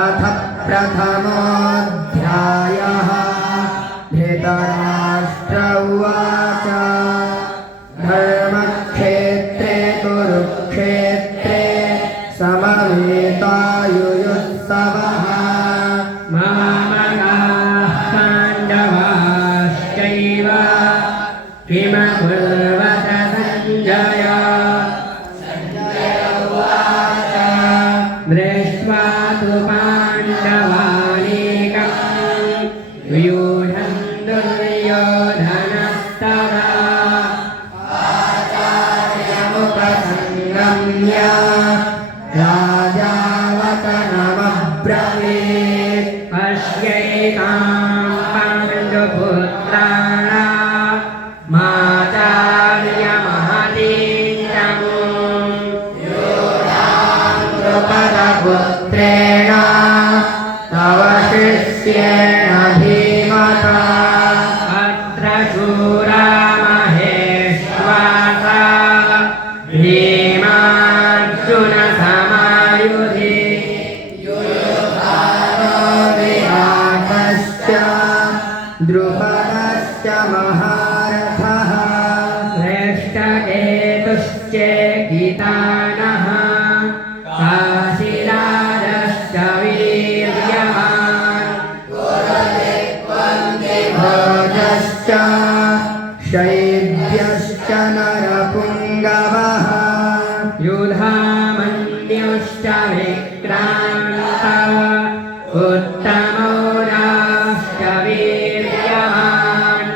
अथ प्रथमोऽध्यायः धृतराष्ट्र उवाच धर्मक्षेत्रे कुरुक्षेत्रे समवेतायुयुत्सवः मामकाः पाण्डवाश्चैव किमकुर्वत सञ्जय दृष्ट्वा तु पाण्डवानीकम् व्यूढम् दुर्योधनस्तदा आचार्यमुपसङ्गम्य राजा वचनमब्रवीत् पश्यैताम् पाण्डुपुत्राणाम् माचार्यमहतीम् द्रुपदपुत्रेण तव शिष्येण धीमता अत्र शूरा महेश्वासा भीमार्जुनसमायुधि विराटश्च द्रुपदश्च महारथः श्रेष्ठकेतुश्चेकितानः काशीराजश्च वीर्यवान् भोजश्च शैब्यश्च नरपुङ्गवः युधामन्युश्च विक्रान्तः उत्तमौजाश्च वीर्यवान्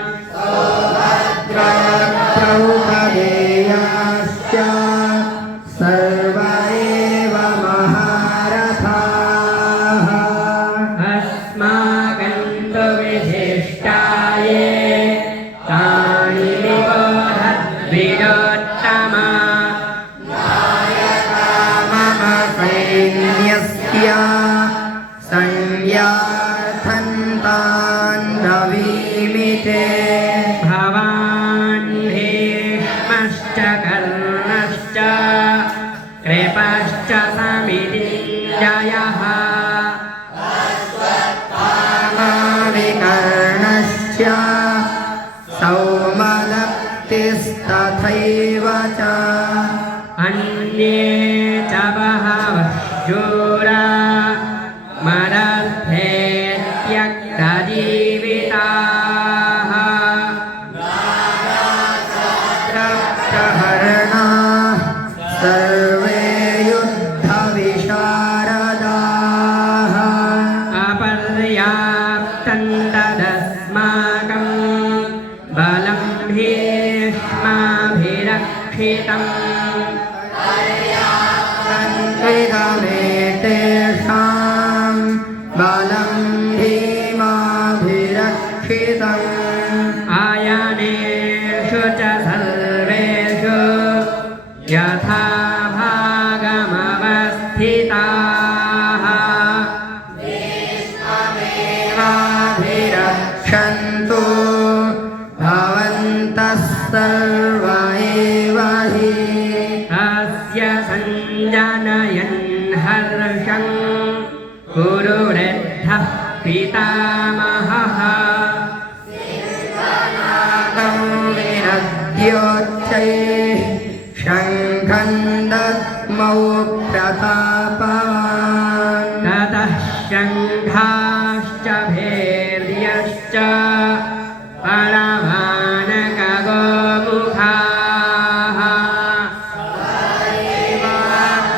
द्रौपदेयाश्च सर्व एव महारथाः अस्माकं तु विशिष्टाये तानि निबोधद्विजोत्तमा मम सैन्यस्य संयार्थन्तान् ब्रवीमि भवान् भीष्मश्च कर्णश्च कृपश्च समितिञ्जयः विकर्णश्च सौमलक्तिस्तथैव च अन्ये च बहवः शूरा मदर्थे त्यक्तजीविताः रक्तहरणा सर्वे युद्धविशारदाः अपर्याप्तं तदस्माकं बलं भीष्माभिरक्षितम् इदमेतेषां बलं भीमाभिरक्षितम् आयनेषु च सर्वेषु यथा भागमवस्थिताः भीष्ममेवाभिरक्षन्तु भवन्तः सर्व एव हि अस्य सञ्जनयन् हर्षं कुरुवृद्धः पितामहः विनद्योच्चैः शङ्खं दद्मौ प्रतापवान् ततः शङ्खाश्च भैर्यश्च पणवानकगोमुखाः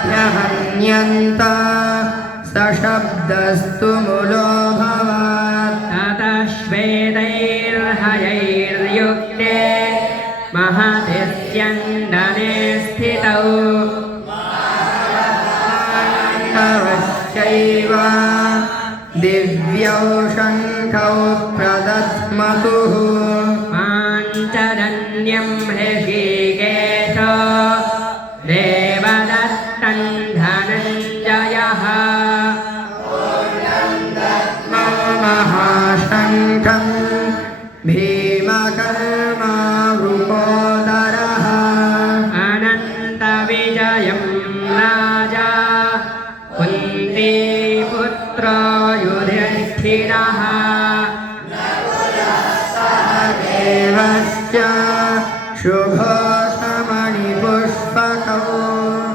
प्रहन्यन्त सशब्दस्तु मुलोऽभवत् ततः श्वेतैर्हयैर्युक्ते महति स्यन्दने स्थितौ पाण्डवश्चैव दिव्यौ शङ्खौ प्रदध्मतुः पाञ्चजन्यं हृषीकेश देवदत्तं धनञ्जयः महाशङ्खं भीमकर्मावृकोदरः अनन्तविजयं राजा कुन्तीपुत्र पुत्रो युधिष्ठिरः देवश्च शुभोषमणिपुष्पकौ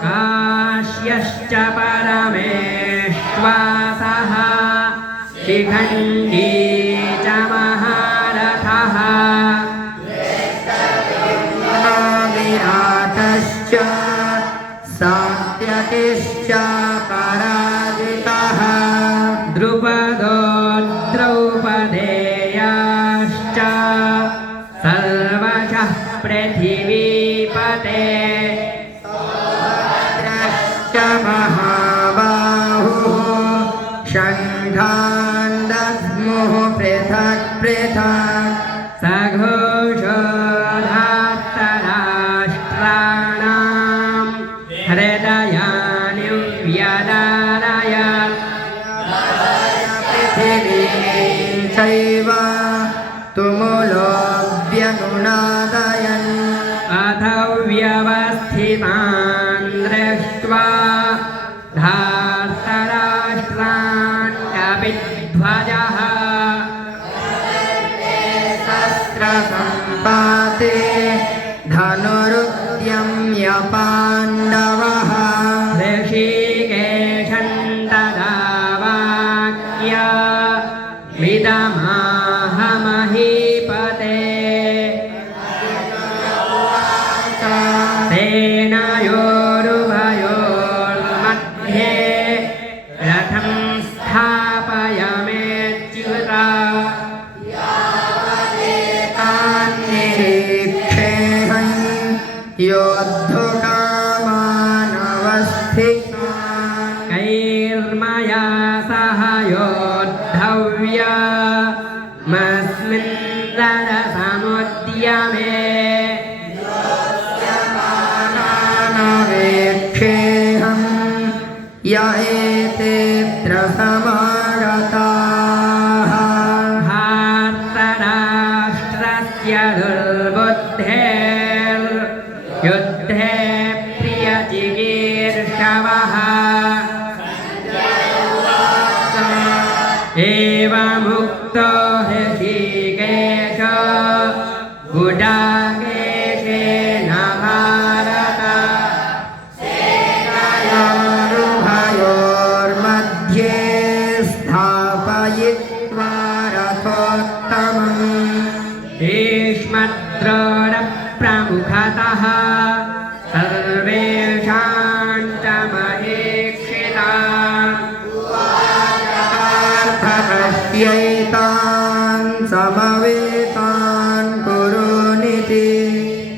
काश्यश्च परमेश्वासः शिखण्डी च महारथः विराटश्च सात्यकिश्च पराजितः द्रुपदो द्रौपदेयाश्च सर्वशः पृथिवीपते च महाबाहुः शङ्खान् दद्मुः पृथक् पृथक् सघोषोधात्तराष्ट्राणां हृदयानि व्यदारयत् पृथिवीं चैव तुमुलोऽभ्यनुनादयन् अथ व्यवस्थितान् दृष्ट्वा धार्तराष्ट्रान् कपिध्वजः शस्त्रसम्पाते धनुरुद्यम्य पाण्डवः ऋषिकेशं तदा वाक्य विदमाह महीपते सेनयोरुभयोर्मध्ये रथं स्थापयमेच्युता निरीक्षेऽहं योद्धुकामानवस्थितान् कैर्मया सह योद्धव्यमस्मिन् रणसमुद्यमे नानवेक्षेऽहं य एतेऽत्र समागताः धार्तराष्ट्रस्य दुर्बुद्धेर्युद्धे प्रियचिकीर्षवः एवमुक्तो ऋषिकेश गुडाकेशेन भारत सेनयोरुभयोर्मध्ये स्थापयित्वा रथोत्तमम् भीष्मद्रोणप्रमुखतः सर्वेषां च महेक्षितान् पश्यैतान् समवेतान् कुरुनिति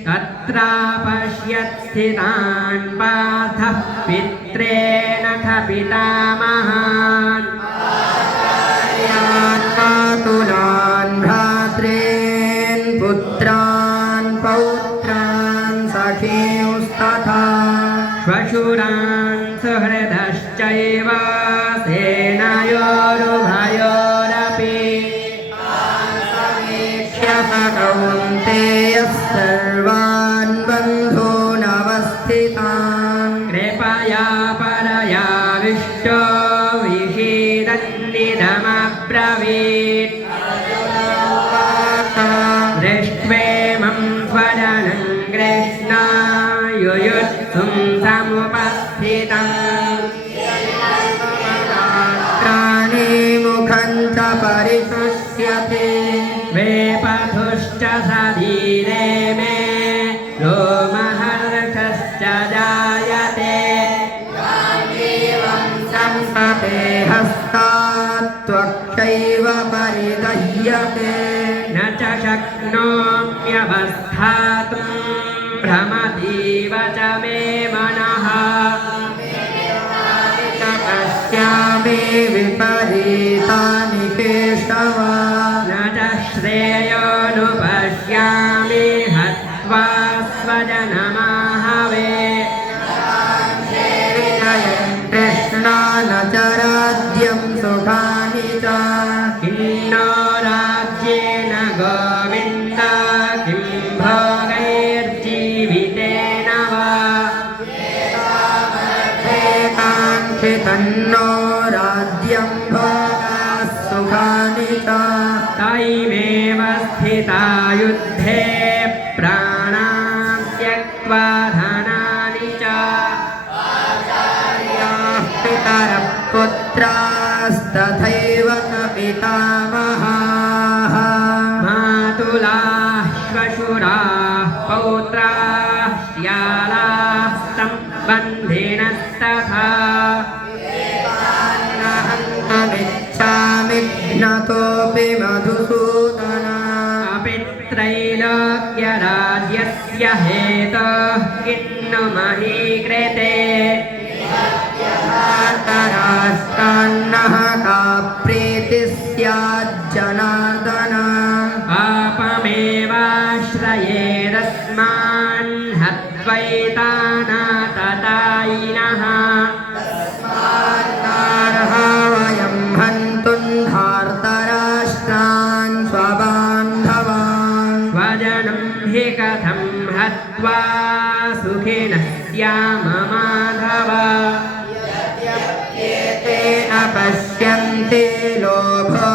तत्र पश्यत्स्थितान् पार्थः पित्रेणथ पितामहान् मातुलान् भ्रातॄन् पुत्रान् पौत्रान् सखींस्तथा श्वशुरान् सुहृदश्चैव सेनयोरुभयोरपि कौन्तेयः सर्वान् बन्धूनवस्थितान् कृपया परयाविष्टो विषीदन्निदमब्रवीत् दृष्ट्वेमं स्वजनं कृष्णा युयुत्सुं समुपस्थितम् मुखं च परिशुष्यते वेपथुश्च सधीरे मे रोमहर्षश्च जायते संसते हस्तात् त्वक्षैव परिदह्यते न च शक्नोम्यवस्थातुं भ्रमतीव च मे मनः पश्यामि विपरीतानि केशव न च श्रेयोनुपश्यामि हत्वा स्वजनमाहवे कृष्णा न च राज्यं सुखानि च किन्नो राज्येन गोविन्द किं भोगैर्जीवितेन वा काङ्क्षितन्नो राज्यं भोगाः सुखानि च तैमेव स्थिता युद्धे प्राणां त्यक्त्वा धनानि च पितरः पुत्रास्तथैव पितामहाः मातुलाः श्वशुराः पौत्राः श्यालाः सम्बन्धिनस्तथा हन्तमिच्छामि ज्ञतोऽपि मधुसूदन अपि त्रैलोक्यराज्यस्य हेतुः किन्नु मही कृते राष्ट्रान्नः का प्रीतिः स्याज्जनार्दन पापमेवाश्रयेदस्मान् हत्वैतानाततायिनः वयं हन्तुं धार्तराष्ट्रान् स्वबान्धवान् स्वजनं हि कथं हत्वा सुखिनः स्याम माधव न पश्यन्ति लोभोपहतचेतसः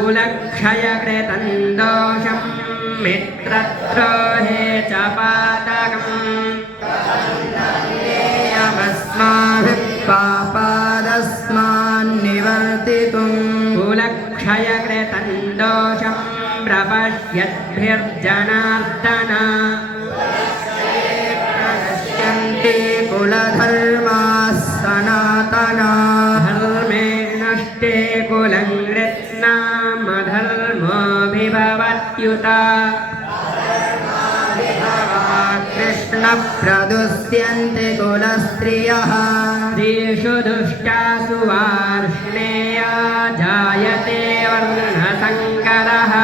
कुलक्षयकृतं दोषं मित्रद्रोहे च पातकम् यमस्माभिः पापादस्मान्निवर्तितुम् कुलक्षयकृतं दोषं प्रपश्यद्भिर्जनार्दन नश्यन्ति कुलधर्माः सनातनाः धर्मे नष्टे कुलं कृत्स्नामधर्मोऽभिभवत्युत कृष्णप्रदुष्यन्ति कुलस्त्रियः स्त्रीषु दुष्टासु वार्ष्णेया जायते वर्णसङ्करः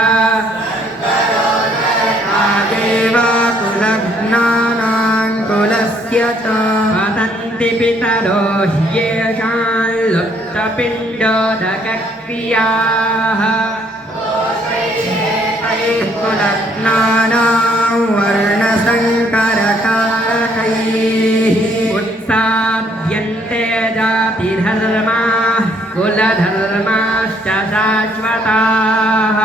देव कुलज्ञानां कुलस्य च पतन्ति पितरो ह्येषां लुप्तपिण्डोदकक्रियाः कुलज्ञानां वर्णसङ्करकारकैः उत्साद्यन्ते जातिधर्माः कुलधर्माश्च शाश्वताः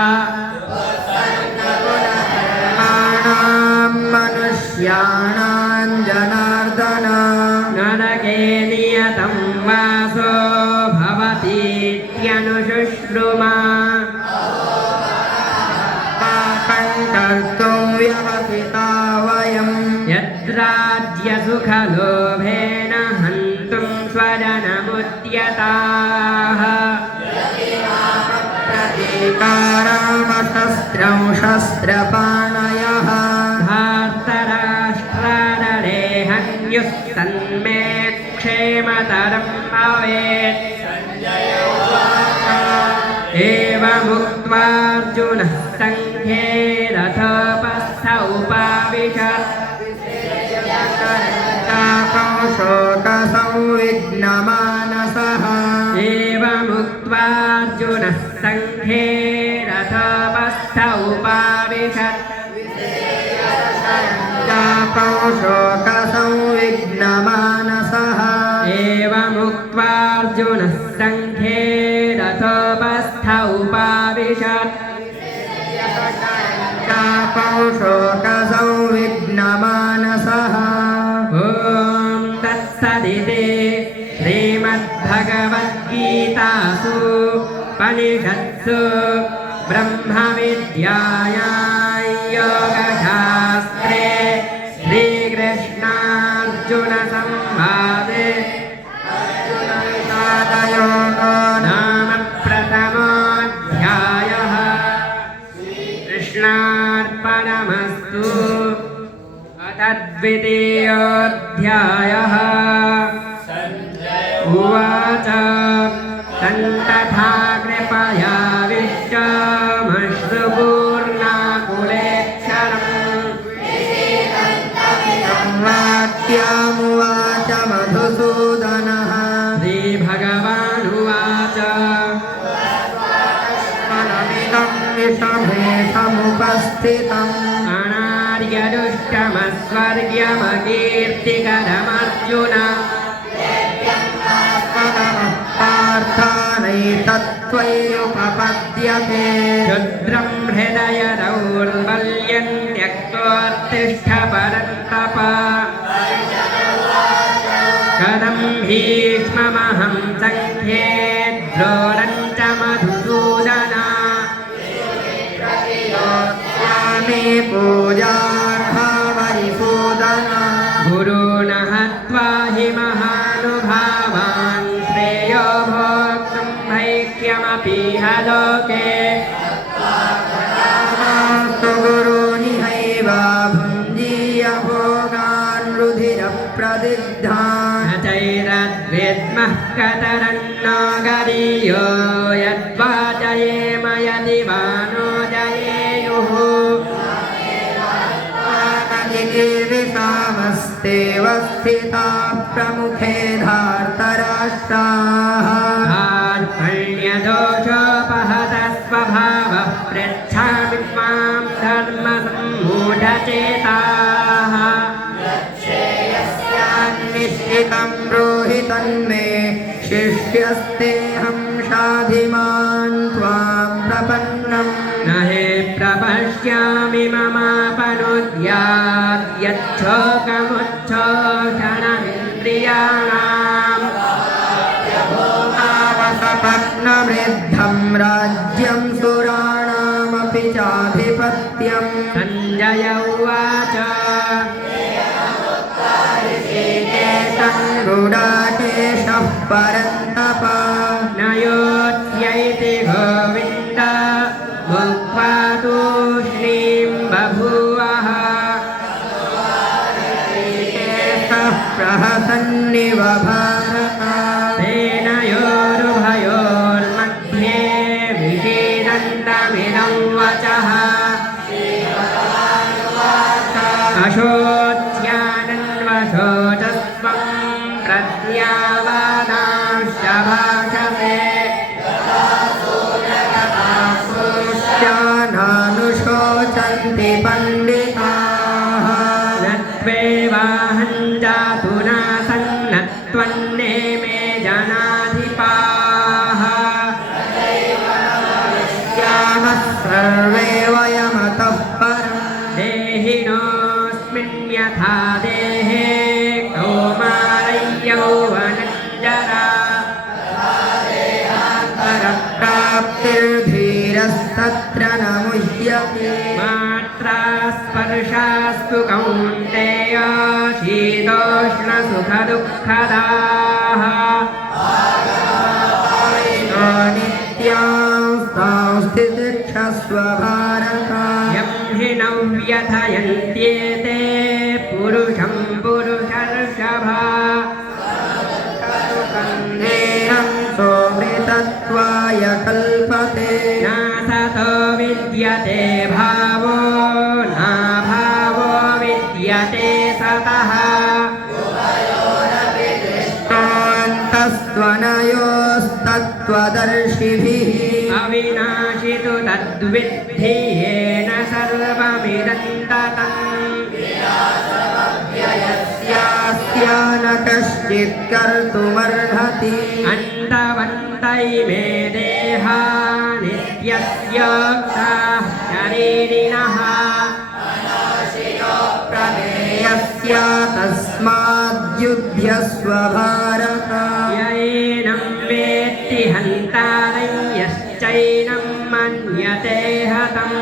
मनुष्याणां जनार्दन नरके नियतं वासो भवतीत्यनुशुश्रुमा पापं कर्तुं व्यवसिता वयं यद्राज्यसुखलोभेन हन्तुं स्वजनमुद्यताः प्रतीकारामशस्त्रं शस्त्रपाणयः धार्तराष्ट्रादरे हन्युः तन्मे क्षेमतरं भवेत् एवमुक्त्वार्जुनः सङ्घे रथोपस्थ उपाविशत् शोकसंविघ्नमानसः एवमुक्त्वार्जुनः सङ्घे रथोपस्थ उपाविशत् शोकसंविघ्नमानसः एवमुक्त्वार्जुनः सङ्घे रथोपस्थ उपाविशत् शोकसंविघ्नमानसः ॐ तत्सदिति श्रीमद्भगवद्गीतासु उपनिषत्सु ब्रह्मविद्यायां योगशास्त्रे श्रीकृष्णार्जुनसंवादे नाम प्रथमोऽध्यायः कृष्णार्पणमस्तु। तद्वितीयोऽध्यायः उवाच तन्तथा कृपयाविष्टमश्रुपूर्णाकुलेक्षरम् वाक्यमुवाच मधुसूदनः श्रीभगवानुवाच फलमिदं विषमेषमुपस्थितम् अनार्यदुष्टमस्वर्ग्यमकीर्तिकरमर्जुन पार्थानैतत्त्वय्युपपद्यते क्षुद्रं हृदय दौर्बल्यं त्यक्तोत्तिष्ठ परन्तप कथं भीष्ममहं सङ्ख्ये द्रोणं च मधुसूदन स्वामी पूजार्हावरिसूदन गुरून् हत्वा हि महानुभावान् श्रेयो भोक्तुं भैक्यमपीह लोके गुरूनिहैव भुञ्जीय भोगान् रुधिरप्रदिग्धान् न चैरद्विद्मः कतरन्नो गरीयो यद्वाचयेम यदि वा नो जयेयुः सामस्तेव स्थिता प्रमुखे धार्तराष्ट्राः कार्पण्यदोषोपहतः स्वभावः पृच्छामि त्वां धर्मसम्मूढचेताः निश्चितं ब्रूहि तन्मे शिष्यस्तेऽहं शाधिमान् त्वां प्रपन्नम् न हि प्रपश्यामि ममापनुद्यात् यच्छोकमुच्छोषणमिन्द्रियाणाम् आवसपत्नवृद्धं राज्यं सुराणामपि चाधिपत्यम् सञ्जय उवाच गुडाकेशः परन्तप न योत्स्यैति गोविन्द मुक्त्वा तूष्णीं बभूवः प्रहसन्निव भारत सेनयोरुभयोर्मध्ये विषीदन्तमिदं वचः अशोच्यानन्वशोचस्त्वं प्रत्यावादांश्च भाषसे नानुशोचन्ति पण्डिताः न त्वेवाहं जातु नासन्न त्वन्नेमे जनाधिपाः यामः सर्वे वयमतः परम् देहिनोऽस्मिन् यथा देहे कौमारं यौवनञ्जरा परप्राप्तिर्धीरस्तत्र न मुह्यते मात्रा स्पर्शास्तु कौन्तेय शीतोष्णसुखदुःखदाः नित्यां संस्थितिक्षस्व भारत यं हि न व्यथयन्त्येते पुरुषं पुरुषर्षभा नेरं सोमृतत्वाय कल्पते नासतो विद्यते भावो नाभावो विद्यते सतः तस्त्वनयोस्तत्त्वदर्शिभिः अविनाशि तु तद्विद्धि येन सर्वमिदं ततम् यस्यास्या न कश्चित् कर्तुमर्हति अन्तवन्त इमे देहा नित्यस्योक्ताः शरीरिणः प्रमेयस्य तस्माद्युध्यस्व भारत य एनं वेत्ति हन्तारं यश्चैनं मन्यते हतम्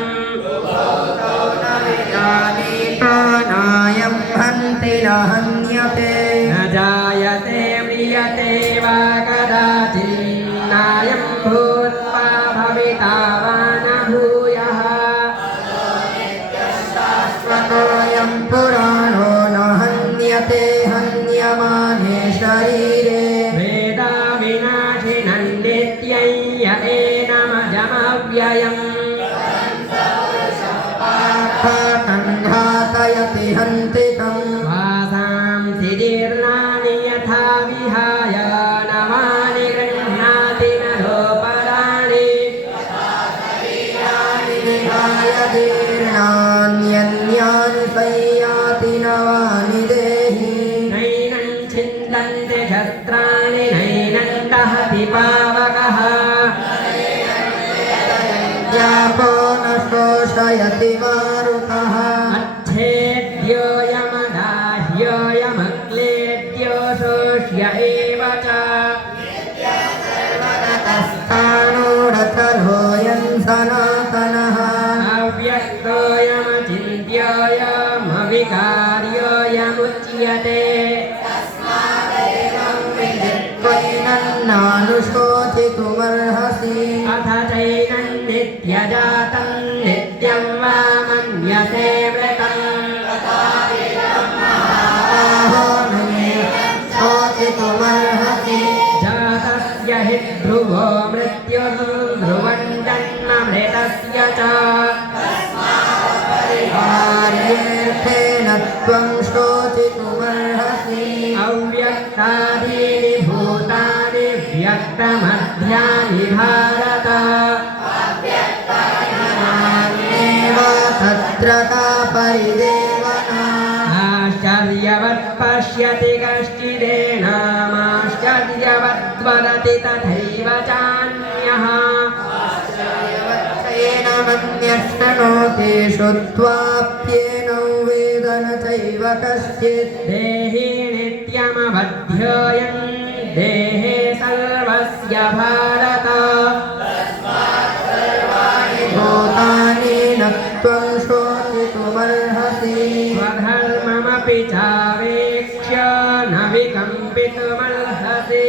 नायं हन्ति न हन्यते न जायते म्रियते वा कदाचिन्नायं भूत्वा भविता वा न भूयः स्वतोऽयं पुराणो न हन्यते हन्यमाने शरीरे वेदा विनाशिनं नित्यं य एनमजमव्ययम् घातयति हन्तिकम् वासांसि जीर्णानि यथा विहाय नवानि गृह्णाति नरोपरा घोषयति मारुतः अच्छेद्योऽयमदाह्योऽयमक्लेद्योऽशोष्य एव च स्थाणोरथरोऽयं सनातनः अव्यक्तोऽयमचिन्त्योऽयमविकार्योऽयमुच्यते नानुशोचितुमर्हसि अथ चैनं नित्यजातं नित्यं वा मन्यसे मृतम् शोचितुमर्हसि जातस्य हि ध्रुवो मृत्युर्ध्रुवं जन्म मृतस्य च कार्येऽर्थेन त्वं शोचितुमर्हसि अव्यक्तादीनि भूतानि व्यक्तमध्यानि भारत एव तत्र का परिदेवना आश्चर्यवत् पश्यति कश्चिदेनामाश्चर्यवत् वदति तथैव चान्यः येन मन्यश्शृणोति श्रुत्वाप्येनौ वेद न चैव कश्चित् देहि नित्यमवध्योऽयं देहे सर्वस्य भारत भूतानि न त्वं शोचितुमर्हसि स्वधर्ममपि चावेक्ष्य न विकम्पितुमर्हसि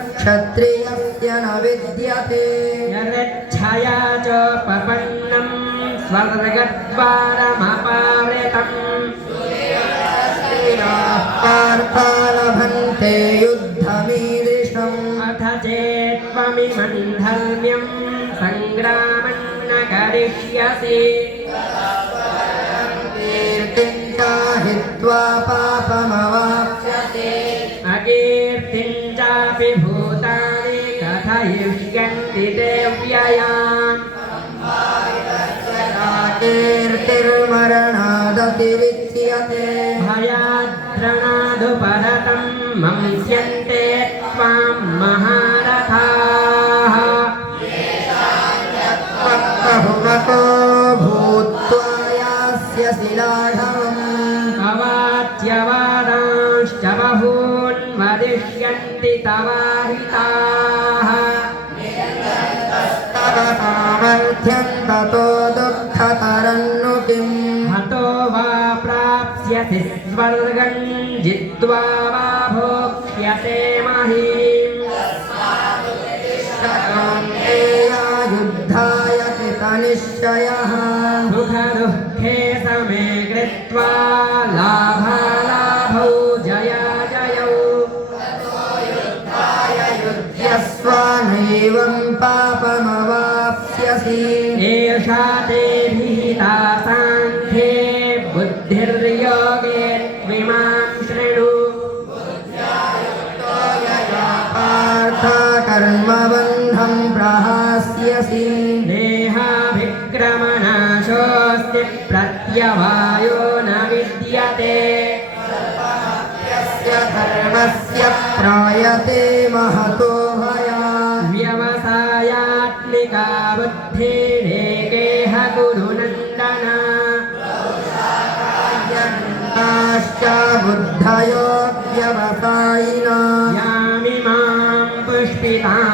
क्षेयोऽन्यक्षत्रियस्य न विद्यते यदच्छया च पपन्नं स्वर्गद्वारमपावृतम् पार्था लभन्ते युद्धमीदृशम् अथ चेत्त्वमिमं धर्म्यं सङ्ग्रामं न करिष्यसि कीर्तिं च हित्वा पापमवाप्स्यसे अकीर्तिं चापि भूतानि कथयिष्यन्ति ते व्ययाम् कीर्तिर्मरणादतिरिच्यते भयाद्रणादुपरतं मंस्यन्ते त्वां महारथाः बहुमतो भूत्वा यास्यसि लाघवम् अवाच्यवादांश्च बहून् वदिष्यन्ति तवाहिताः तव सामर्थ्यं ततो दुःखतरन्नु किम् हतो वा प्राप्स्यसि स्वर्गं जित्वा वा भोक्ष्यसे महीम् शकान्तेया युद्धाय कृतनिश्चयः सुखदुःखे समे कृत्वा लाभालाभौ जयाजयौ युध्यस्व नैवं पापमवाप्स्यसि एषा ते विहिता साङ्ख्ये बुद्धिर्योगे त्विमां शृणु पार्थ कर्मबन्धं प्रहास्यसि देहाभिक्रमनाशोऽस्ति प्रत्यवायो न विद्यते यस्य धर्मस्य त्रायते महतो भयात् व्यवसायात्मिका बुद्धिरेकेह गुरुनन्दन यन्ताश्च बुद्धयो व्यवसायिना यामिमां पुष्पितां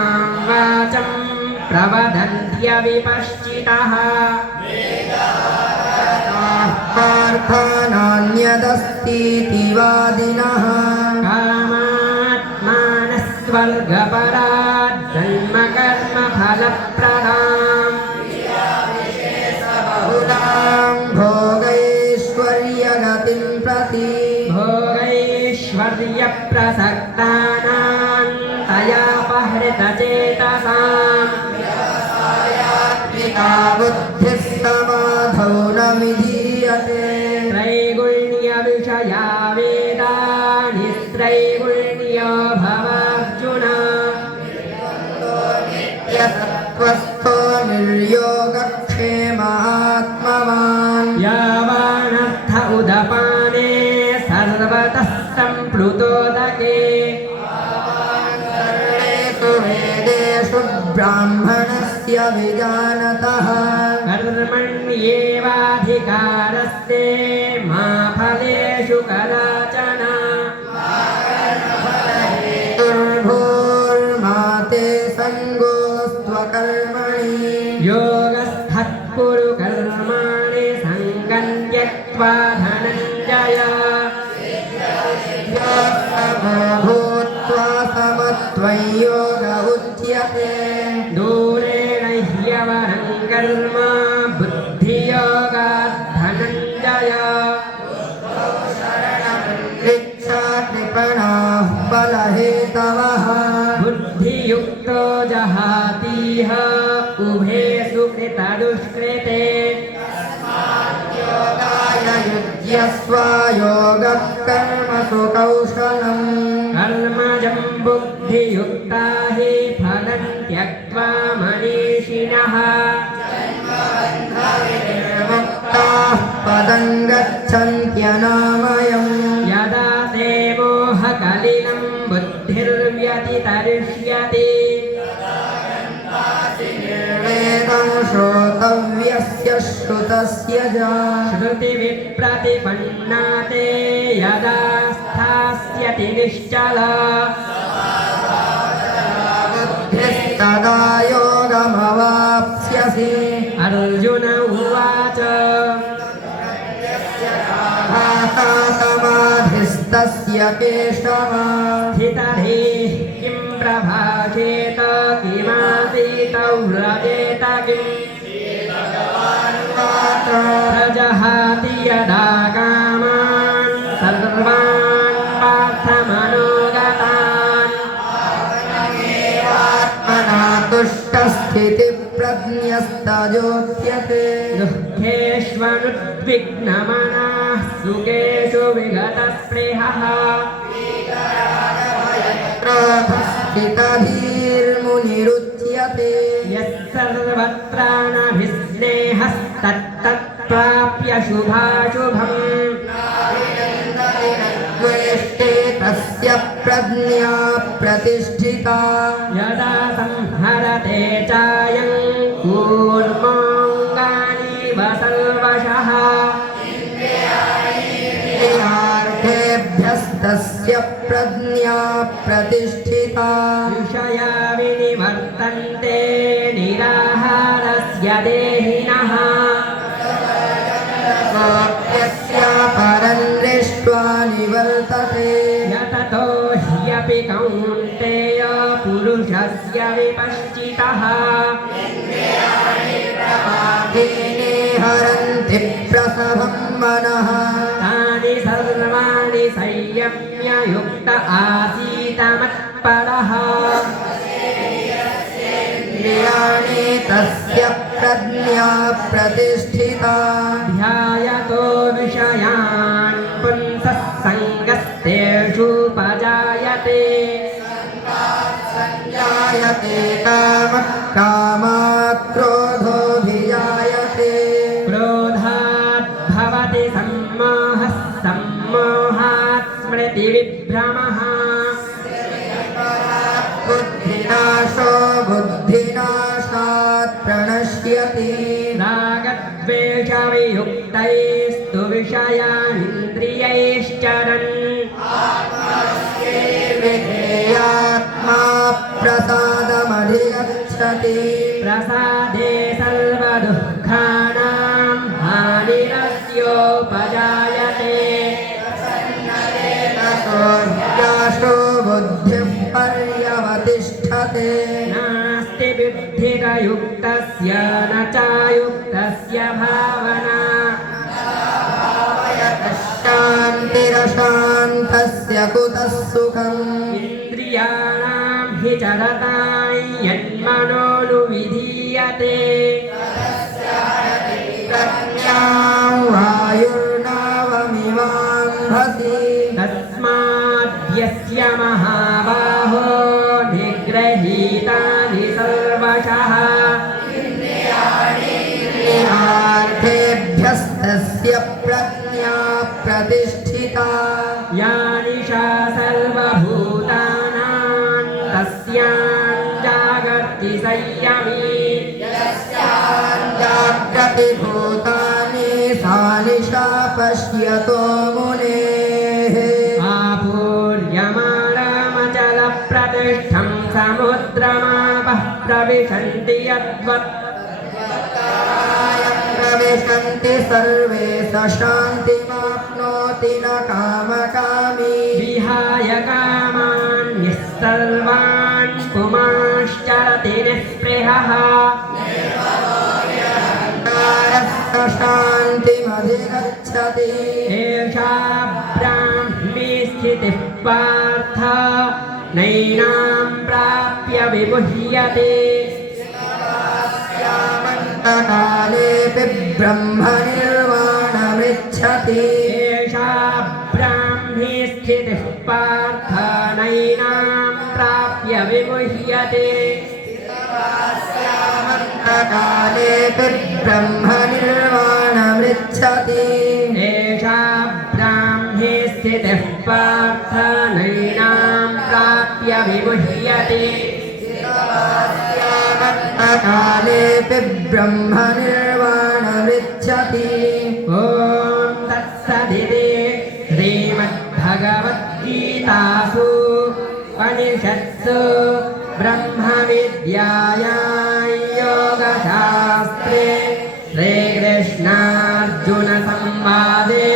वाचं प्रवदन्त्यविपश्चितः पार्थ नान्यदस्तीति वादिनः कामात्मानः स्वर्गपरात् जन्मकर्मफलप्रदाम् बहुलां भोगैश्वर्यगतिं प्रति भोगैश्वर्यप्रसक्तानां तयापहृतचेतसाम् आत्मिका बुद्धिः समाधौ न विधीयते त्रैगुण्यविषया वेदानि त्रैगुण्यो भवार्जुन यतत्त्वस्थो निर्योगक्षेमात्मवान् यावानर्थ उदपाने सर्वतः सम्प्लुतोदके सर्वेषु वेदेषु ब्राह्मणस्य विजानतः कर्मण्येवाधिकारस्ते मा फलेषु कदाचन दुर्भोर्माते सङ्गोस्त्वकर्मणि योगस्थः कुरु कर्माणि सङ्गं त्यक्त्वा धनञ्जय भूत्वा समत्वयोग उच्यते दूरेण ह्यवरं कर्म बुद्धियोगात् धनञ्जय इच्छा कृपणाः फलहेतवः बुद्धियुक्तो जहातीह उभे सुकृतदुष्कृते योगाय युज्यस्व योगः कर्मसु कौशलम् कर्मजं बुद्धियुक्ता हि फलं त्यक्त्वा मनीषिणः मुक्ताः पदं गच्छन्त्यनामयम् यदा ते मोहकलिलं बुद्धिर्व्यतितरिष्यति वेदं श्रोतव्यस्य श्रुतस्य च श्रुतिविप्रतिपन्ना ते यदा स्थास्यति निश्चला बुद्धिस्तदा योगमवाप्स्यसि अर्जुन उवाच भासा समाधिस्तस्य केशव स्थितधीः किं प्रभाषेत किमासीत व्रजेत किम् प्रजहाति यदा कामान् सर्वान् पार्थमनोगतान् आत्मना तुष्टस्थितिप्रज्ञस्तजोच्यते दुःखेष्वनुद्विग्नमनाः सुखेषु विगतस्पृहः स्थितधीर्मुनिरुच्यते यः सर्वत्रानभिस्नेहस्तत्तत्प्राप्य शुभाशुभम् द्वेष्टे तस्य प्रज्ञा प्रतिष्ठिता यदा संहरते चायं कूर्माङ्गानीव सर्वशः इन्द्रियार्थेभ्यस्तस्य प्रज्ञा प्रतिष्ठिता विषया विनिवर्तन्ते निराहारस्य देहिनः यस्य परं दृष्ट्वा निवर्तते यततो ह्यपि कौन्तेय पुरुषस्य विपश्चितः दीने हरन्ति प्रसभं मनः तानि सर्वाणि संयम्य युक्त आसीत मत्परः इन्द्रियाणि तस्य प्रज्ञा प्रतिष्ठिता ध्यायतो विषयान् पुंसः सङ्गस्तेषुपजायते जायते कामः कामात् क्रोधोऽभिजायते क्रोधात् भवति सम्मोहः सम्मोहात् स्मृतिविभ्रमः बुद्धिनाशो बुद्धिनाशात् प्रणश्यति रागद्वेषवियुक्तैस्तु विषयानिन्द्रियैश्चरन् विधेयात्मा प्रसादमधिगच्छति प्रसादे सर्वदुःखानां हानिरस्योपजायते ततो ह्याशो बुद्धिः पर्यवतिष्ठते नास्ति बुद्धिरयुक्तस्य न चायुक्तस्य भावना शान्तिरशान्तस्य कुतः सुखम् इन्द्रियाणां हि चरतां यन्मनोनुविधीयते प्रज्ञां वायुर्नावमिवाम्भसि तस्माद्यस्य महाबाहो निगृहीतानि सर्वशः इन्द्रियार्थेभ्यस्तस्य प्रज्ञा प्रतिष्ठिता या निशा सर्वभूतानां तस्यां जागर्ति संयमी प्रतिभूतानि सा निशा पश्यतो मुनेः आपूर्यमाणमचलप्रतिष्ठं समुद्रमापः प्रविशन्ति यद्वत् प्रविशन्ति सर्वे स शान्तिमाप्नोति न कामकामी विहाय कामान्यः सर्वान् पुमांश्चरति निःस्पृहः शान्तिमधिगच्छति एषा ब्राह्मी स्थितिः पार्थ नैनां प्राप्य विमुह्यते कालेऽपि ब्रह्मनिर्वाणमृच्छति एषा ब्राह्मी स्थितिः पार्थ नैनां प्राप्य विमुह्यते कालेऽपि ब्रह्मनिर्वाणमृच्छति एषा ब्राह्मी स्थितिः पार्थ नैनां प्राप्य विमुह्यते कालेऽपि ब्रह्मनिर्वाणमृच्छति ॐ तत्सदिति श्रीमद्भगवद्गीतासु उपनिषत्सु ब्रह्मविद्यायां योगशास्त्रे श्रीकृष्णार्जुनसंवादे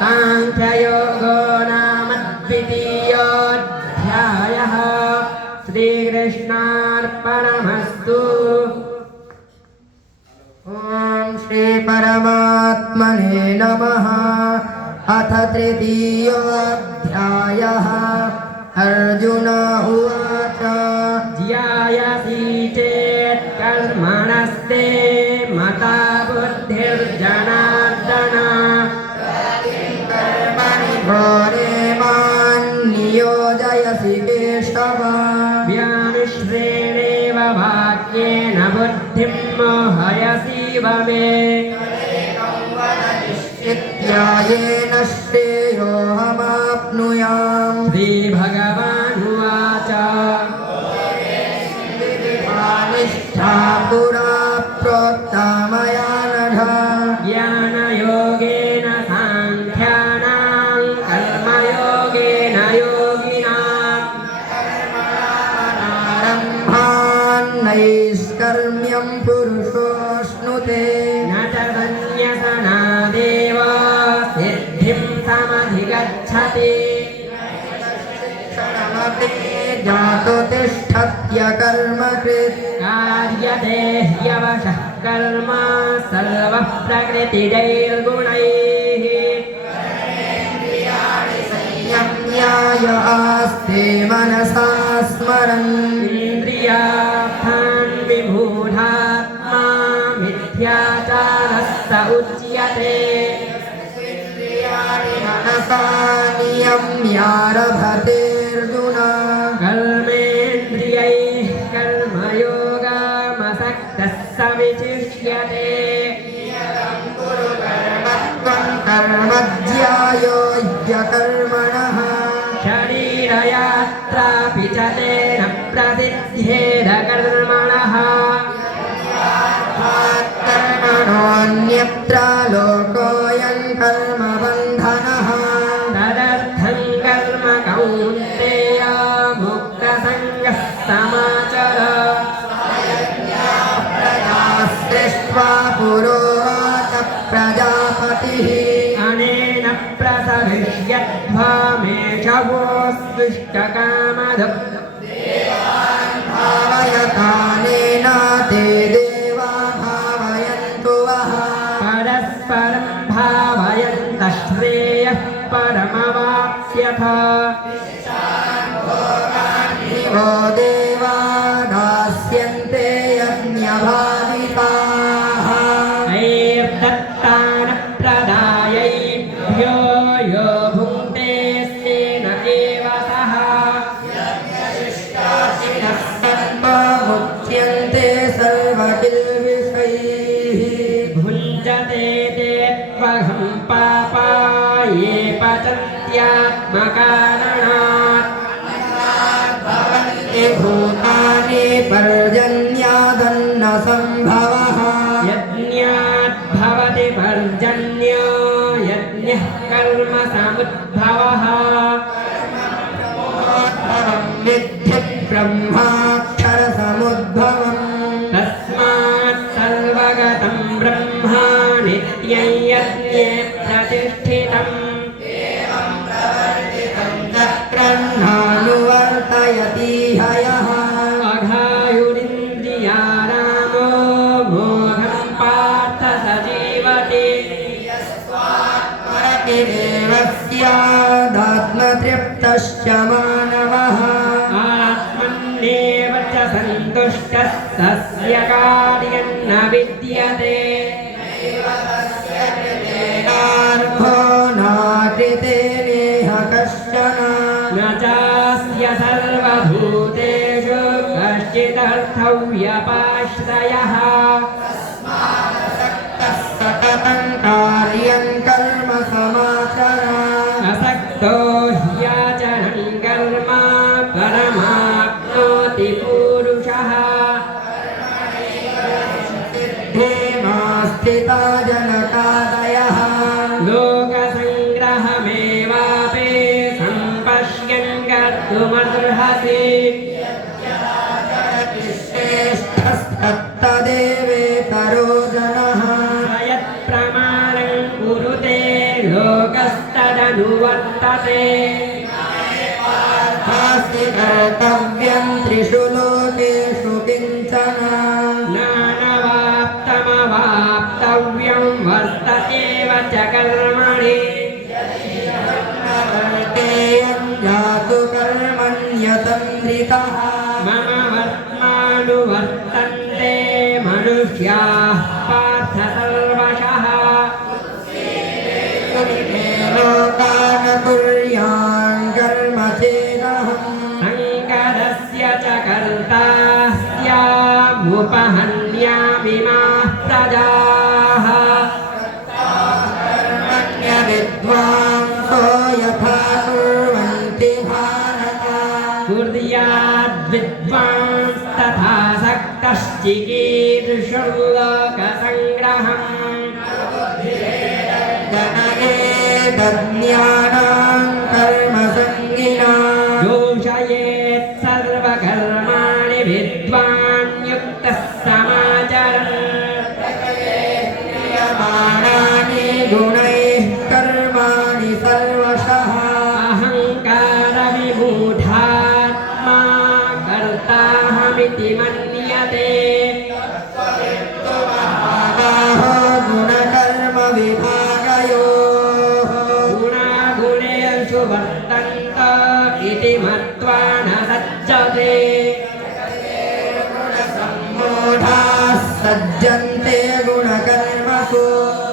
साङ्ख्ययोगो नाम द्वितीयोऽध्यायः श्रीकृष्णार्पणमस्तु ॐ श्रीपरमात्मने नमः अथ तृतीयोऽध्यायः अर्जुन उवाच ज्यायसि चेत् कर्मणस्ते मता बुद्धिर्जनार्दन घोरे मान् नियोजयसि केशव व्यामिश्रेणेव वाक्येन बुद्धिं मोहयसीव मे इत्यायेन श्रेयोऽहमाप्नुयाम् श्रीभगवानुवाच निष्ठा पुरा प्रोक्ता मया नघ ज्ञानयोगेन साङ्ख्यानां कर्मयोगेन योगिनाम् नैष्कर्म्यं पुरुषोऽश्नुते न च सन्न्यसनादेव सिद्धिं समधिगच्छति क्षणमपि जातो तिष्ठत्य कर्मकृत् कार्यते ह्यवशः कर्म सर्वः प्रकृतिजैर्गुणैः संयम्याय आस्ते मनसा स्मरन् इन्द्रियार्थान् विमूढात्मा मिथ्याचारः स उच्यते मनसा नियम्यारभतेऽर्जुन कर्मेन्द्रियैः कर्मयोगमसक्तः स विचिष्यते त्वं कर्म ज्यायो ह्यकर्मणः शरीरयात्रापि च तेन प्रसिद्ध्येद कर्मणः कर्मणोऽन्यत्र लोकोऽयं कर्मबन्धनः तदर्थं कर्म कौन्तेय मुक्तसङ्गः समाचर सृष्ट्वा पुरोवाच प्रजापतिः अनेन प्रसविष्यध्वामेषवोऽस्विष्टकामधुक् भावयतानेन ते देवा भावयन्तु वः परस्परं भावयन्तः श्रेयः परमवाप्स्यथ वो देवा दास्यन्ते यज्ञभाविताः ऐर्दत्तानः प्रदायैभ्यो यो भुङ्क्ते स्तेन एव सः मुच्यन्ते सर्वकिल्बिषैः भुञ्जते ते त्वहं पापा ये पचन्त्यात्मकारणात् भूतानि पर्जन्यादन्न सम्भवः यज्ञाय ब्रह्माक्षरसमुद्भवम् तस्मात् सर्वगतं ब्रह्मा नित्यं यज्ञे प्रतिष्ठितम् चक्रह्नानुवर्तयति ह्ययः अघायुरिन्द्रियारामो मोघं पार्थ स जीवति देवस्यादात्मतृप्तश्च मानवः आत्मन्येव च सन्तुष्टः तस्य कार्यं न विद्यते नार्थो नाकृते नेह कश्चन न चास्य सर्वभूतेषु कश्चिदर्थव्यपाश्रयः सततं कार्यं कर्म समाचर असक्तो ह्याचरन् कर्म परमाप्नोति पूरुषः सिद्धेमास्थिता जनकादयः लोकसङ्ग्रहमेवापि सम्पश्यन् कर्तुमर्हसि श्रेष्ठस्तत्तदेवेतरो जनः यत्प्रमाणं कुरुते लोकस्तदनुवर्तते नास्ति कर्तव्यं त्रिषु लोकेषु किञ्चन ज्ञानवाप्तमवाप्तव्यं वर्ततेव च कर्मणि वर्तेयं जातु कर्मण्यतन्द्रितः मम वर्त्मानुवर्तन्ते मनुष्याः पार्थ सर्वशः लोकान् कुर्यान् कर्म चेदहम् सङ्करस्य च कर्ता स्यामुपहन्यामिमाः प्रजाः विद्वांसो यथा कुर्वन्ति भारत कुर्याद्विद्वांस्तथा सक्तश्चिकीर्षुर्लोकसङ्ग्रहम् जनयेतज्ज्ञानां कर्मसङ्गिनाम् योषयेत् सर्वकर्माणि विद्वान् युक्तः समाचरन् क्रियमाणानि गुणैः कर्माणि सर्वशः अहङ्कारविमूढात्मा कर्ताहमिति मन्यते आगाहो गुणकर्मविभागयोः गुणागुणेषु वर्तन्त इति मत्वा न सज्जते मूढाः सज्जन्ते गुणकर्मसु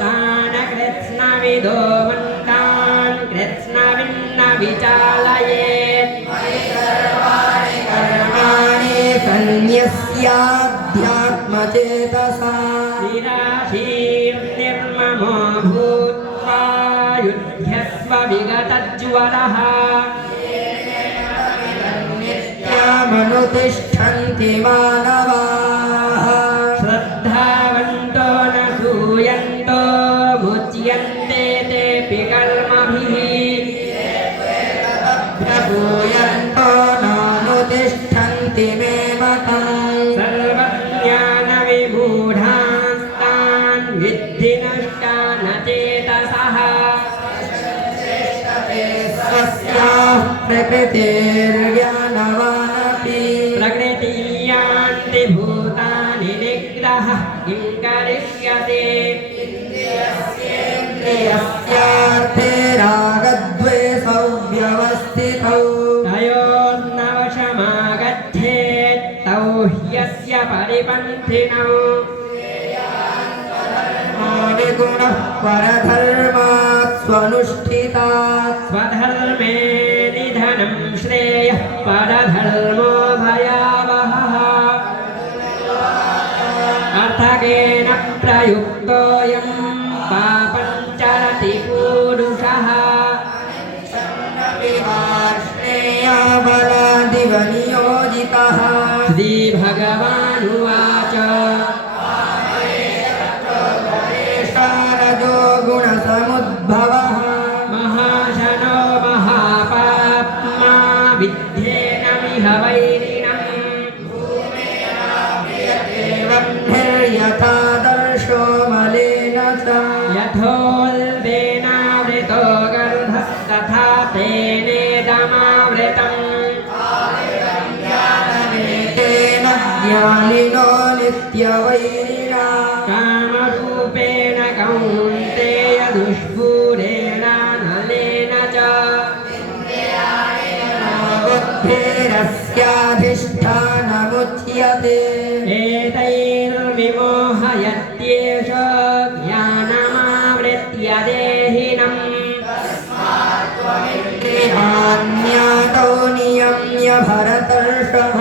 तान् कृत्स्नविदो मन्दान् कृत्स्नविन्न विचालयेत् कर्माणि सन्न्यस्याध्यात्मचेतसा निराशीर्निर्ममो भूत्वा युध्यस्व विगतज्वरः नित्यामनुतिष्ठन्ति मानवाः श्रद्धावन्तो न सूयन्तो मुच्यन्ते तेऽपि कर्मभिः प्रभूयन्तो नानुतिष्ठन्ति मे मतम् सर्वज्ञानविमूढास्तान् विद्धि नष्टान् चेतसः स्वस्याः प्रकृतिर्ज्ञानवानपि प्रकृतियान्ति भूतानि निग्रहः किं करिष्यते इन्द्रियस्यार्थे रागद्वेषौ व्यवस्थितौ तयोर्नवशमागच्छेत् तौ ह्यस्य परिपन्थिनौ विगुणः परधर्मात् स्वनुष्ठितात् स्वधर्मे निधनं श्रेयः परधर्मो भयावहः अर्थकेन प्रयुक्तोऽयं पापं चरति पूरुषः बलादिव नियोजितः श्रीभगवानुवाच रजो गुणसमुद्भवः महाशनो महापाप्मा विद्धेनमिह वैरिणम् मालिनो नित्यवैरिणा कामरूपेण कौन्तेय दुष्पूरेण नलेन च बुद्धिरस्याधिष्ठानमुच्यते एतैर्विमोहयत्येष ज्ञानमावृत्य देहिनम् ज्ञातो नियम्य भरतर्षभ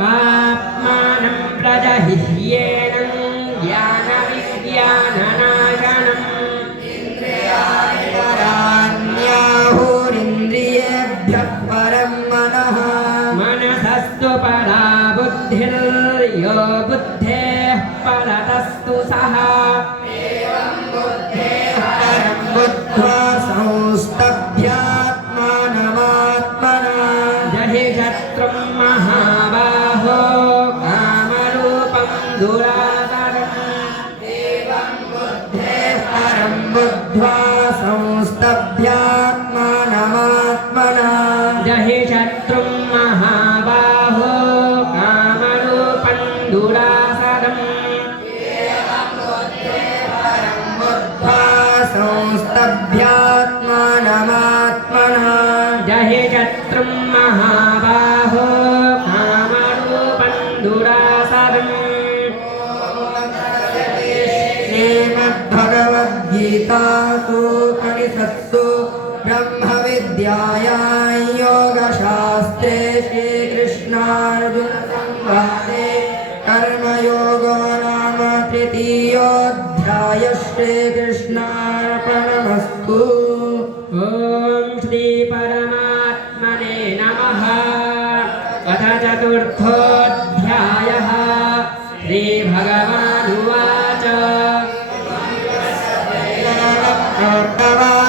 पाप्मानं प्रजहिह्येनं ज्ञानविज्ञाननाशनम् पराण्याहुरिन्द्रियेभ्यः परं मनः मनसस्तु परा बुद्धिर्यो बुद्धेः परतस्तु सः परं बुद्ध्वा संस्तभ्यात्मानमात्मना जहि शत्रुं महाबाहो कामरूपं दुरातरम् परं बुद्ध्वा संस्तभ्यात्मानमात्मना जहि शत्रुं महाबाहो कामरूपं दुरासदम् बुद्ध्वा संस्तभ्यात्मानमात्मना जहि शत्रुं महाबाहो कामरूपं दुरासदम् श्रीमद्भगवद्गीतासु उपनिषत्सु ब्रह्मविद्यायां योगशास्त्रे श्रीकृष्णार्जुनसंवादे कर्मयोगो नाम तृतीयोऽध्यायः श्रीकृष्णार्पणमस्तु ॐ श्री परमात्मने नमः अथ चतुर्थोऽध्यायः श्रीभगवानुवाच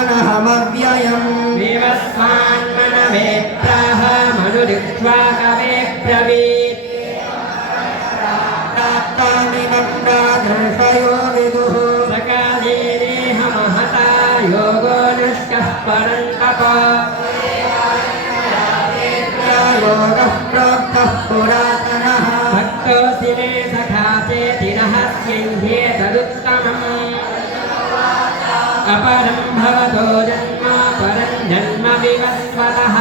प्रोक्तवानहमव्ययम् विवस्वान्मनवे प्राह मनुरिक्ष्वा कवे ब्रवीत् प्राप्तानि मन्त्रादर्शयो विदुः सकाले देहमहता योगो नष्टः परन्तप योगः प्रोक्तः पुरातनः भक्तोऽसि मे सखा चेति रहस्यैहे तदुत्तमम् अपरं भवतो जन्म परं जन्म विवस्वतः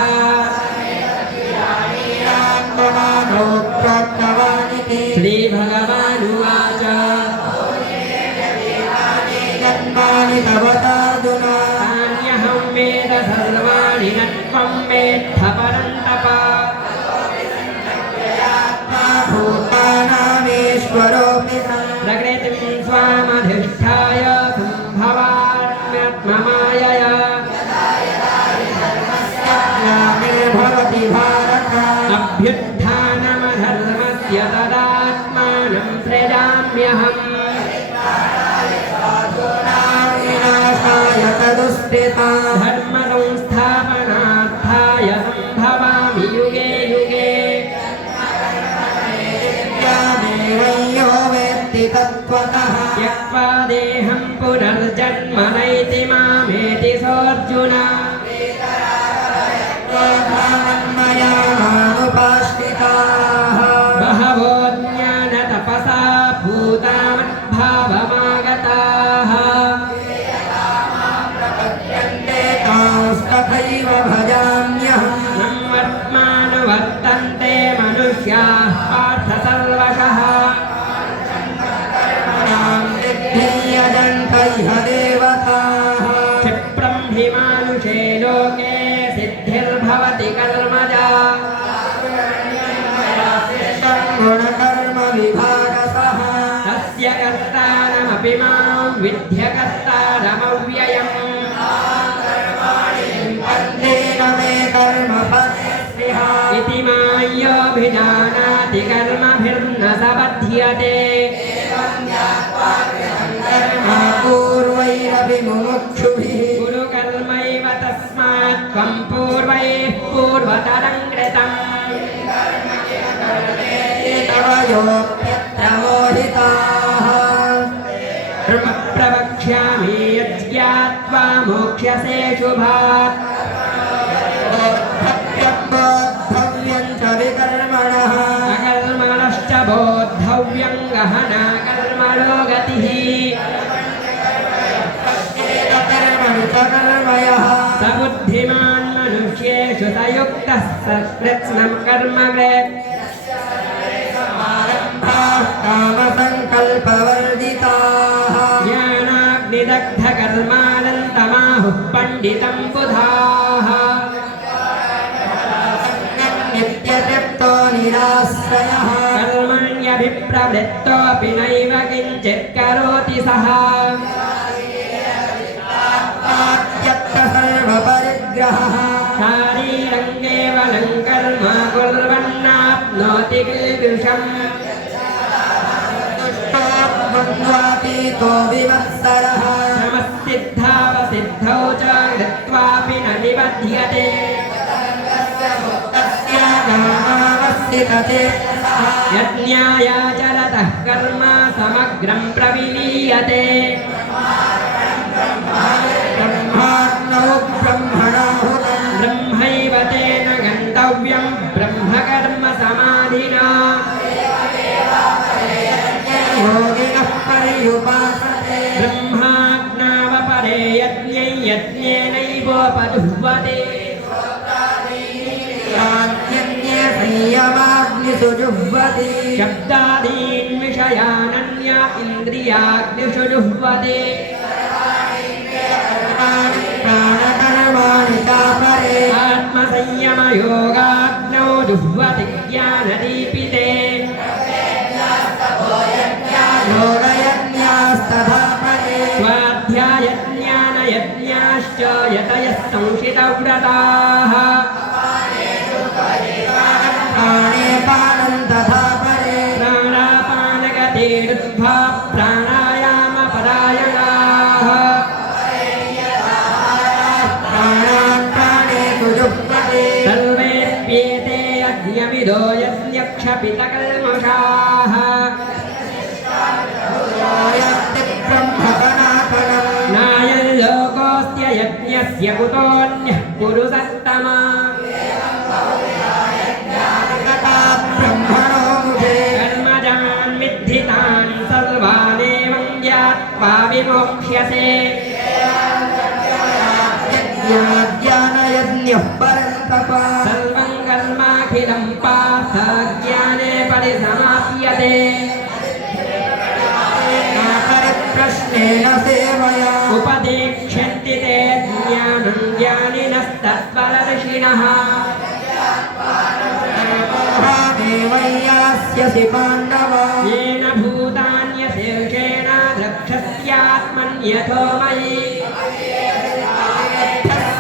आत्ममानो प्रोक्तवानिति श्रीभगवानुवाच जन्मानि भवतार्जुन तान्यहं वेद सर्वाणि न त्वं वेत्थ परन्तप भूतानामीश्वरोऽपि प्रकृतिं स्वामधिष्ठाय सम्भवात्म्यमायया भवति भारत अभ्युत्थानमधर्मस्य तदात्मानं सृजाम्यहम् विनाशाय तदुष्टिता धर्मसंस्थापनार्थाय सम्भवामि युगे युगे ज्ञानेवैयो वेत्ति तत्त्वतः त्यक्त्वा देहं पुनर्जन्म नैति मामेति सोऽर्जुन मया बहवो ज्ञानतपसा भूतामद्भावमागताः तथैव भजाम्यहम् वर्त्मानुवर्तन्ते मनुष्याः पार्थ सर्वशः यजन्तैह देवताः क्षिप्रं हि मानुषे लोके सिद्धिर्भवति कर्मजा गुणकर्म विभागसः तस्य कर्तारमपि मां विद्यकर्तारमव्ययम् अन्तेन मे कर्मफलस्पृहा इति माय्योऽभिजानाति कर्मभिर्न स बध्यते पूर्वैरपि मुमुक्षुभिः कुरु कर्मैव तस्मात् त्वं पूर्वैः पूर्वतरं कृतम् तव योऽप्यत्र मोहिताः प्रवक्ष्यामि यज्ञात्वा मोक्ष्यसे शुभात् बोद्धव्यं च विकर्मणः अकर्मणश्च बोध सर्वकर्मयः स बुद्धिमान् मनुष्येषु स युक्तः सकृत्स्नं कर्म कृत् कामसङ्कल्पवर्जिताः ज्ञानाग्निदग्धकर्मानन्तमाहुः पण्डितं बुधाः नित्यतृप्तो निराश्रयः कर्मण्यभिप्रवृत्तोऽपि नैव किञ्चित् करोति सः त्यक्त सर्वपरिग्रहः शारीरं केवलं कर्म कुर्वन्नाप्नोति किल्बिषम् दुष्टोऽपीतो विवत्सरः श्रमसिद्धावसिद्धौ च कृत्वापि न निबध्यते यज्ञायाचरतः कर्म समग्रं प्रविलीयते ब्रह्माग्नौ ब्रह्मणाहुतं ब्रह्मैव तेन गन्तव्यं ब्रह्मकर्म समाधिना योगिनः पर्युपासते ब्रह्माज्ञावपरे यज्ञै यज्ञेनैवोपजुह्वते यान्यन्ये संयमाग्निषु जुह्वति शब्दादीन् विषयानन्य इन्द्रियाग्निषु जुह्वते प्राणकर्माणि चापरे आत्मसंयमयोगाग्नौ जुह्वति ज्ञानदीपिते योगयज्ञास्तथा परे स्वाध्यायज्ञानयज्ञाश्च यतयः संशितव्रताः प्राणे पानं तथा परे प्राणापानगतिरुद्ध्वा प्राणायामपरायणाः प्राणान् प्राणेषु जुह्वति सर्वेऽप्येते यज्ञविदो यज्ञक्षपितकल्मषाः यत्ति ब्रह्मकणाकणम् नायल्लोकोऽस्य यज्ञस्य कुतोऽन्यः कुरु सत्तमा ब्रह्मणो मुखे कर्मजान् विद्धितान् सर्वानेवं ज्ञात्वा विमोक्ष्यसे ज्ञानयज्ञः परन्तप सर्वं कर्माखिलं पार्थ ज्ञाने परिसमाप्यते प्रश्नेन सेवया उपदेक्ष्यन्ति ते ज्ञानं ज्ञानिनस्तत्त्वदर्शिनः देवय्यास्यसि पाण्डव येन भूतान्यशेषेण द्रक्ष्यस्यात्मन्यथो मयि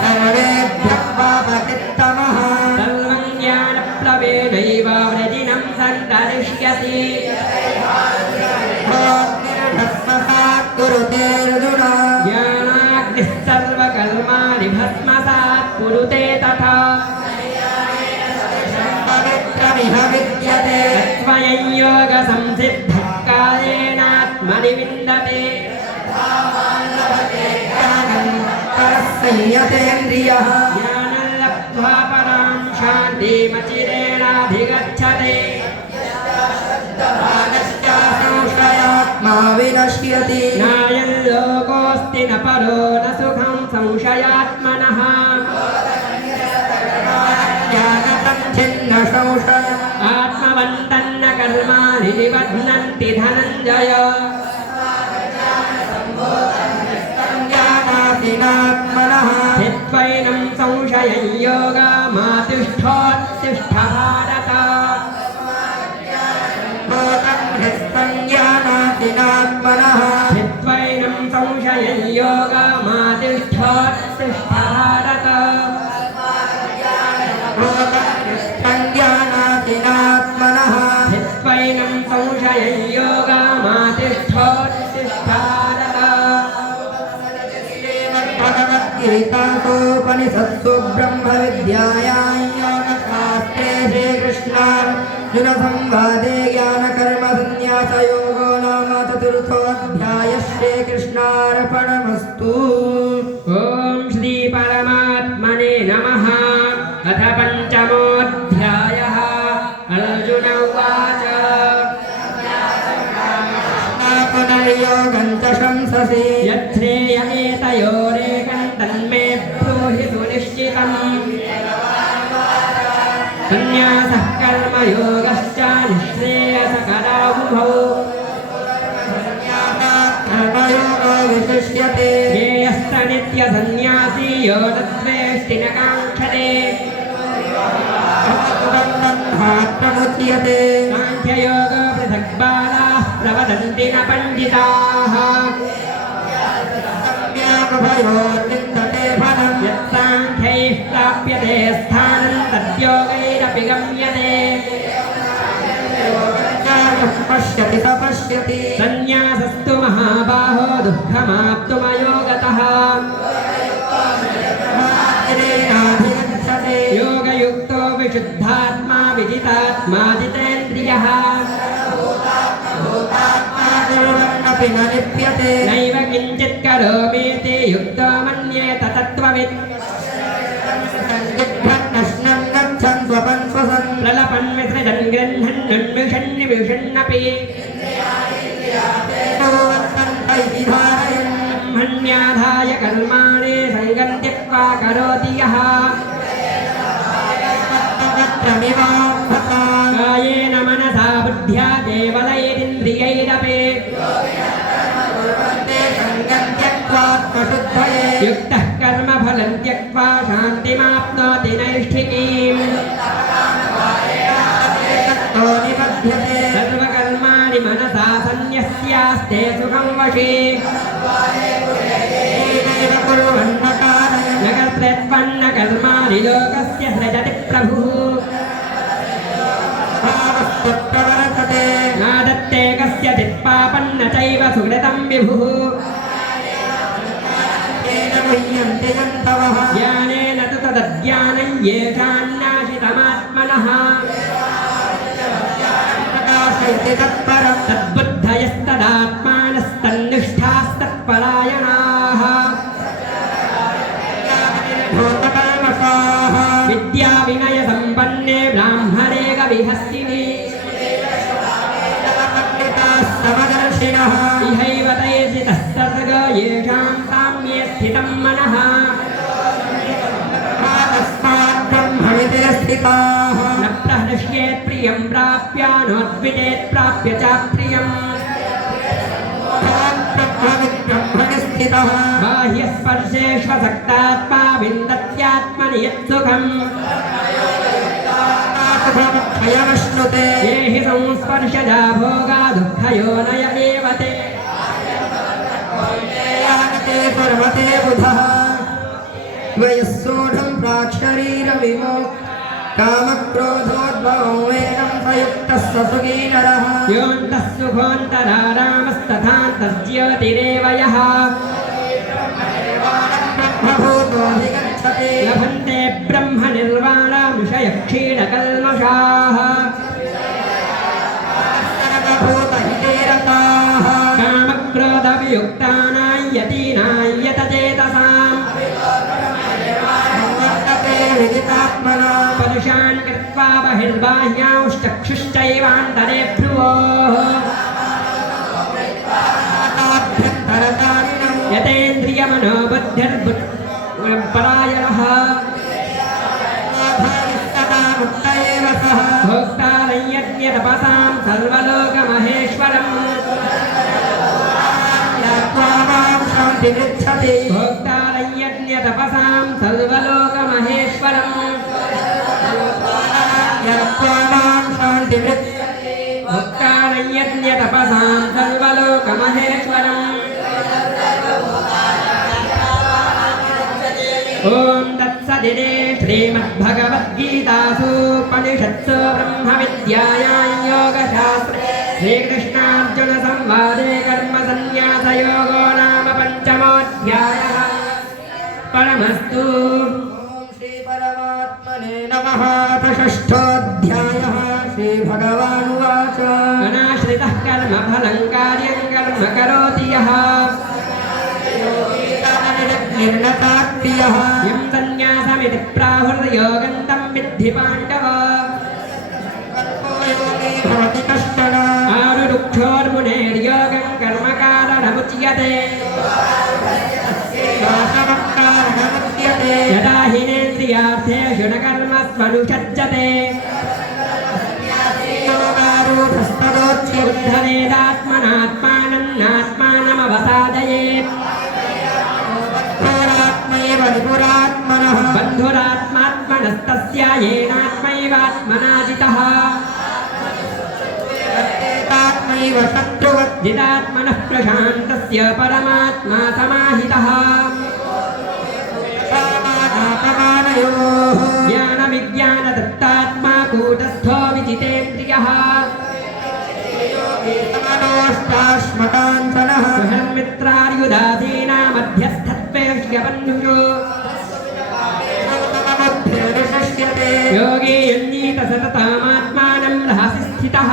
सर्वेभ्यः पापकृत्तमः सर्वं ज्ञानप्लवेनैव वृजिनं सन्तरिष्यसि निर्भस्मसात् कुरुते अर्जुन ज्ञानाग्निः सर्वकर्माणि भस्मसात् कुरुते तथा पवित्रमिह विद्यते तत्त्वयं योगसंसिद्धः कालेनात्मनि विन्दते ज्ञानं परः संयतेन्द्रियः ज्ञानं लब्ध्वा परां शान्तिमचिरेणाधिगच्छते संशयात्मा विनश्यति नायं लोकोऽस्ति न परो न सुखं संशयात्मनः ज्ञानसञ्छिन्न संशयम् आत्मवन्तन्न कर्माणि निबध्नन्ति धनञ्जय ज्ञानासिनात्मनः चित्त्वैनं संशयं योगमातिष्ठोत्तिष्ठ भारत ज्ञानासिनात्मनः चित्त्वैनं संशयं योगमातिष्ठोत्तिष्ठ भारत ज्ञानासिनात्मनः चित्त्वैनं संशयं योगमातिष्ठोत्तिष्ठ भारत भगवद्गीतासोपनिषत्सु ब्रह्मविद्यायां योगशास्त्रे श्रीकृष्णार्जुनसंवादे ज्ञानकर्मसन्न्यासयोगो नाम चतुर्थोऽध्यायः श्रीकृष्णार्पणमस्तु ॐ श्री परमात्मने नमः अथ पञ्चमोऽध्यायः अर्जुन उवाच पुनर्योगं च शंससि यच्छ्रेयमेतयोरेकं सन्न्यासः कर्मयोगश्च निःश्रेयसकरावुभौ कर्मयोगो विशिष्यते ज्ञेयश्च नित्यसन्न्यासी यो न द्वेष्टि न काङ्क्षते प्रमुच्यते साङ्ख्ययोग पृथक् बालाः प्रवदन्ति न पण्डिताः सम्यग्भयोर्विन्दते फलम् यत्साङ्ख्यैः प्राप्यते स्थानं तद्योगैरपि गम्यते पश्यति स पश्यति सन्न्यासस्तु महाबाहो दुःखमाप्तुमयोगतः मात्रेणाधिगच्छते योगयुक्तो विशुद्धात्मा विजितात्मा जितेन्द्रियः कुर्वन्नपि न लिप्यते नैव किञ्चित् करोमीति युक्तो मन्येत तत्त्ववित् सञ्जिघ्नश्नन् गच्छन् स्वपन् स्वसन् प्रलपन् विसृजन् गृह्णन् उन्मिषन् निविषन्नपि कुर्वन्तन्त इति धारयन् ब्रह्मण्याधाय कर्माणि सङ्गं त्यक्त्वा करोति यः तत्रमिवाम्भता कायेन मनसा बुद्ध्या केवलैरिन्द्रियैरपि ते सङ्गं त्यक्त्वात्मशुद्धये युक्तः कर्मफलं त्यक्त्वा शान्तिमाप्नोति नैष्ठिकीम् तत्तो निबध्यते सर्वकर्माणि मनसा सन्न्यस्यास्ते सुखं वशे एनैव कुर्वन्न कारयन् न कर्तृत्वन्न कर्माणि लोकस्य सृजति प्रभुः भावस्य प्रवर्तते नादत्ते कस्यचित् पापं न चैव सुकृतं विभुः येन मुह्यन्ति जन्तवः ज्ञानेन तु तदज्ञानं येषान्नाशितमात्मनः प्रकाशयति तत्परम् तद्बुद्धयस्तदात्मानस्तन्निष्ठास्तत्परायणाः भूतकल्मषाः विद्याविनयसम्पन्ने ब्राह्मणे कविहस्तिनि पंडिताः समदर्शिनः इहैव तैर्जितः सर्ग येषां साम्ये स्थितं मनः तस्मात् ब्रह्मविदे स्थिताः न प्रहृष्येत् प्रियं प्राप्य नोद्विजेत् प्राप्य च प्रियम् ब्रह्मविद् ब्रह्मणि स्थितः बाह्यस्पर्शेष्वसक्तात्मा विन्दत्यात्मनि यत्सुखम् सुखमुक्षयमश्नुते ये हि संस्पर्शजा भोगा दुःखयोनय एव ते यानते कुर्वते बुधः वयस्सोढं प्राक्शरीरविमो कामक्रोधोद्भवमेनं प्रयुक्तः स सुखी नरः योऽन्तः सुखोऽन्तरारामस्तथान्तर्ज्योतिरेव यः ब्रह्मभूतोऽधिगच्छति लभन्ते ब्रह्मनिर्वाणामिषयः क्षीणकल्मषाः सर्वभूतहिते रताः कामक्रोधवियुक्तानां यतीनां यतचेतसाम् वर्तते विदितात्मना परुषान् कृत्वा बहिर्बाह्यांश्चक्षुश्चैवान्तरे भ्रुवोः ताभ्यन्तरकारिणौ यतेन्द्रियमनोबुद्धिर्परायणः सदा मुक्त एव सः भोक्तारं यज्ञतपसां सर्वलोकमहेश्वरम् यात्वा मां शान्तिमृच्छति भोक्तारं यज्ञतपसां सर्वलोकमहेश्वरम् यात्वा मां शान्तिमृच्छति भोक्तारं यज्ञतपसां सर्वलोकमहेश्वरम् ॐ तत्सदिते श्रीमद्भगवद्गीतासु उपनिषत्सु ब्रह्मविद्यायां योगशास्त्रे श्रीकृष्णार्जुनसंवादे कर्मसन्न्यासयोगो नाम पञ्चमोऽध्यायः परमस्तु श्रीपरमात्मने नमः षष्ठोऽध्यायः श्रीभगवानुवाच अनाश्रितः कर्मफलं कार्यं कर्म करोति यः निर्णताप्रियः यं सन्न्यासमिति प्राहुर्योगं तं विद्धि पाण्डव योगी भवति कश्चन आरुरुक्षोर्मुनेर्योगं कर्मकारणमुच्यते दोषमकारणमुच्यते यदा हिनेन्द्रियार्थेषु न कर्मस्वनुषज्जते योगारूढस्तदोच्यते उद्धरेदात्मनात्मानं नात्मानमवसादयेत् घोरात्मैव निपुरात्मनः बन्धुरात्मात्मनस्तस्य येनात्मैवात्मना जितः प्रत्येकात्मैव शत्रुवत् जितात्मनः प्रशान्तस्य परमात्मा समाहितः समानापमानयोः ज्ञानविज्ञानदत्तात्मा कूटस्थो विजितेन्द्रियः समनोष्टाश्मकाञ्चनः सुहृन्मित्रार्युदासीना मध्यस्थत्वेष्यबन्धुषु सममुद्धरिष्यते योगी युञ्जीत सततमात्मानं रहसि स्थितः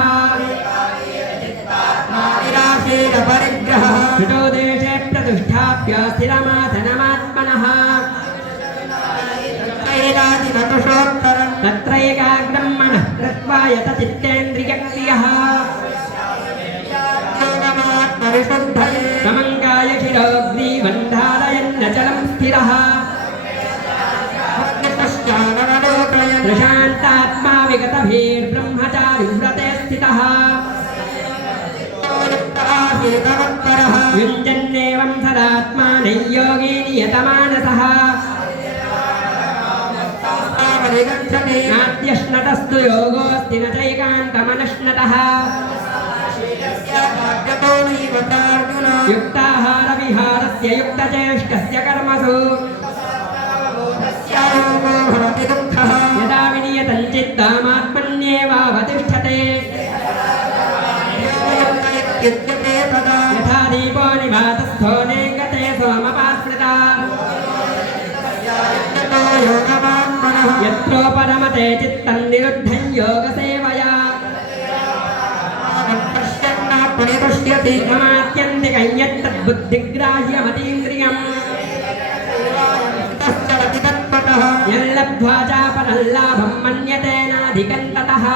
निराशीरपरिग्रहः शुतो देशे प्रतिष्ठाप्य स्थिरमासनमात्मनः तैरादिनकुशोत्तरम् तत्र एकाग्रं मनः कृत्वा यतचित्तेन्द्रियक्रियः योगमात्मविशुद्धये समङ्गाय शिरोग्रीवन्धारयन्नचलं स्थिरः पश्चानवलोकयन् प्रशान्तात्मा विगतभीर्ब्रह्मचारिव्रते स्थितः युक्तासीतवत्परः युञ्जन्नेवं सदात्मानं योगी नियतमानसः तावनिगच्छति नाद्यश्नतस्तु योगोऽस्ति न चैकान्तमनश्नतः यस्याज्ञतो नैव चार्जुन युक्ताहारविहारस्य युक्तचेष्टस्य कर्मसु योगो भवति दुःखः यदा विनियतं चित्तमात्मन्येवावतिष्ठते इत्युच्यते तदा यथा दीपो निभातस्थो नेङ्गते सोमपास्मृता यतो योगमात्मनः यत्रोपरमते चित्तं निरुद्धं योगसेवया पश्यन्नात्मनिपश्यति ममात्यन्तिकं यत्तद्बुद्धिग्राह्यमतीन्द्रियम् तश्चरति तत्पतः यल्लब्ध्वा चापरं लाभं मन्यते नाधिकं ततः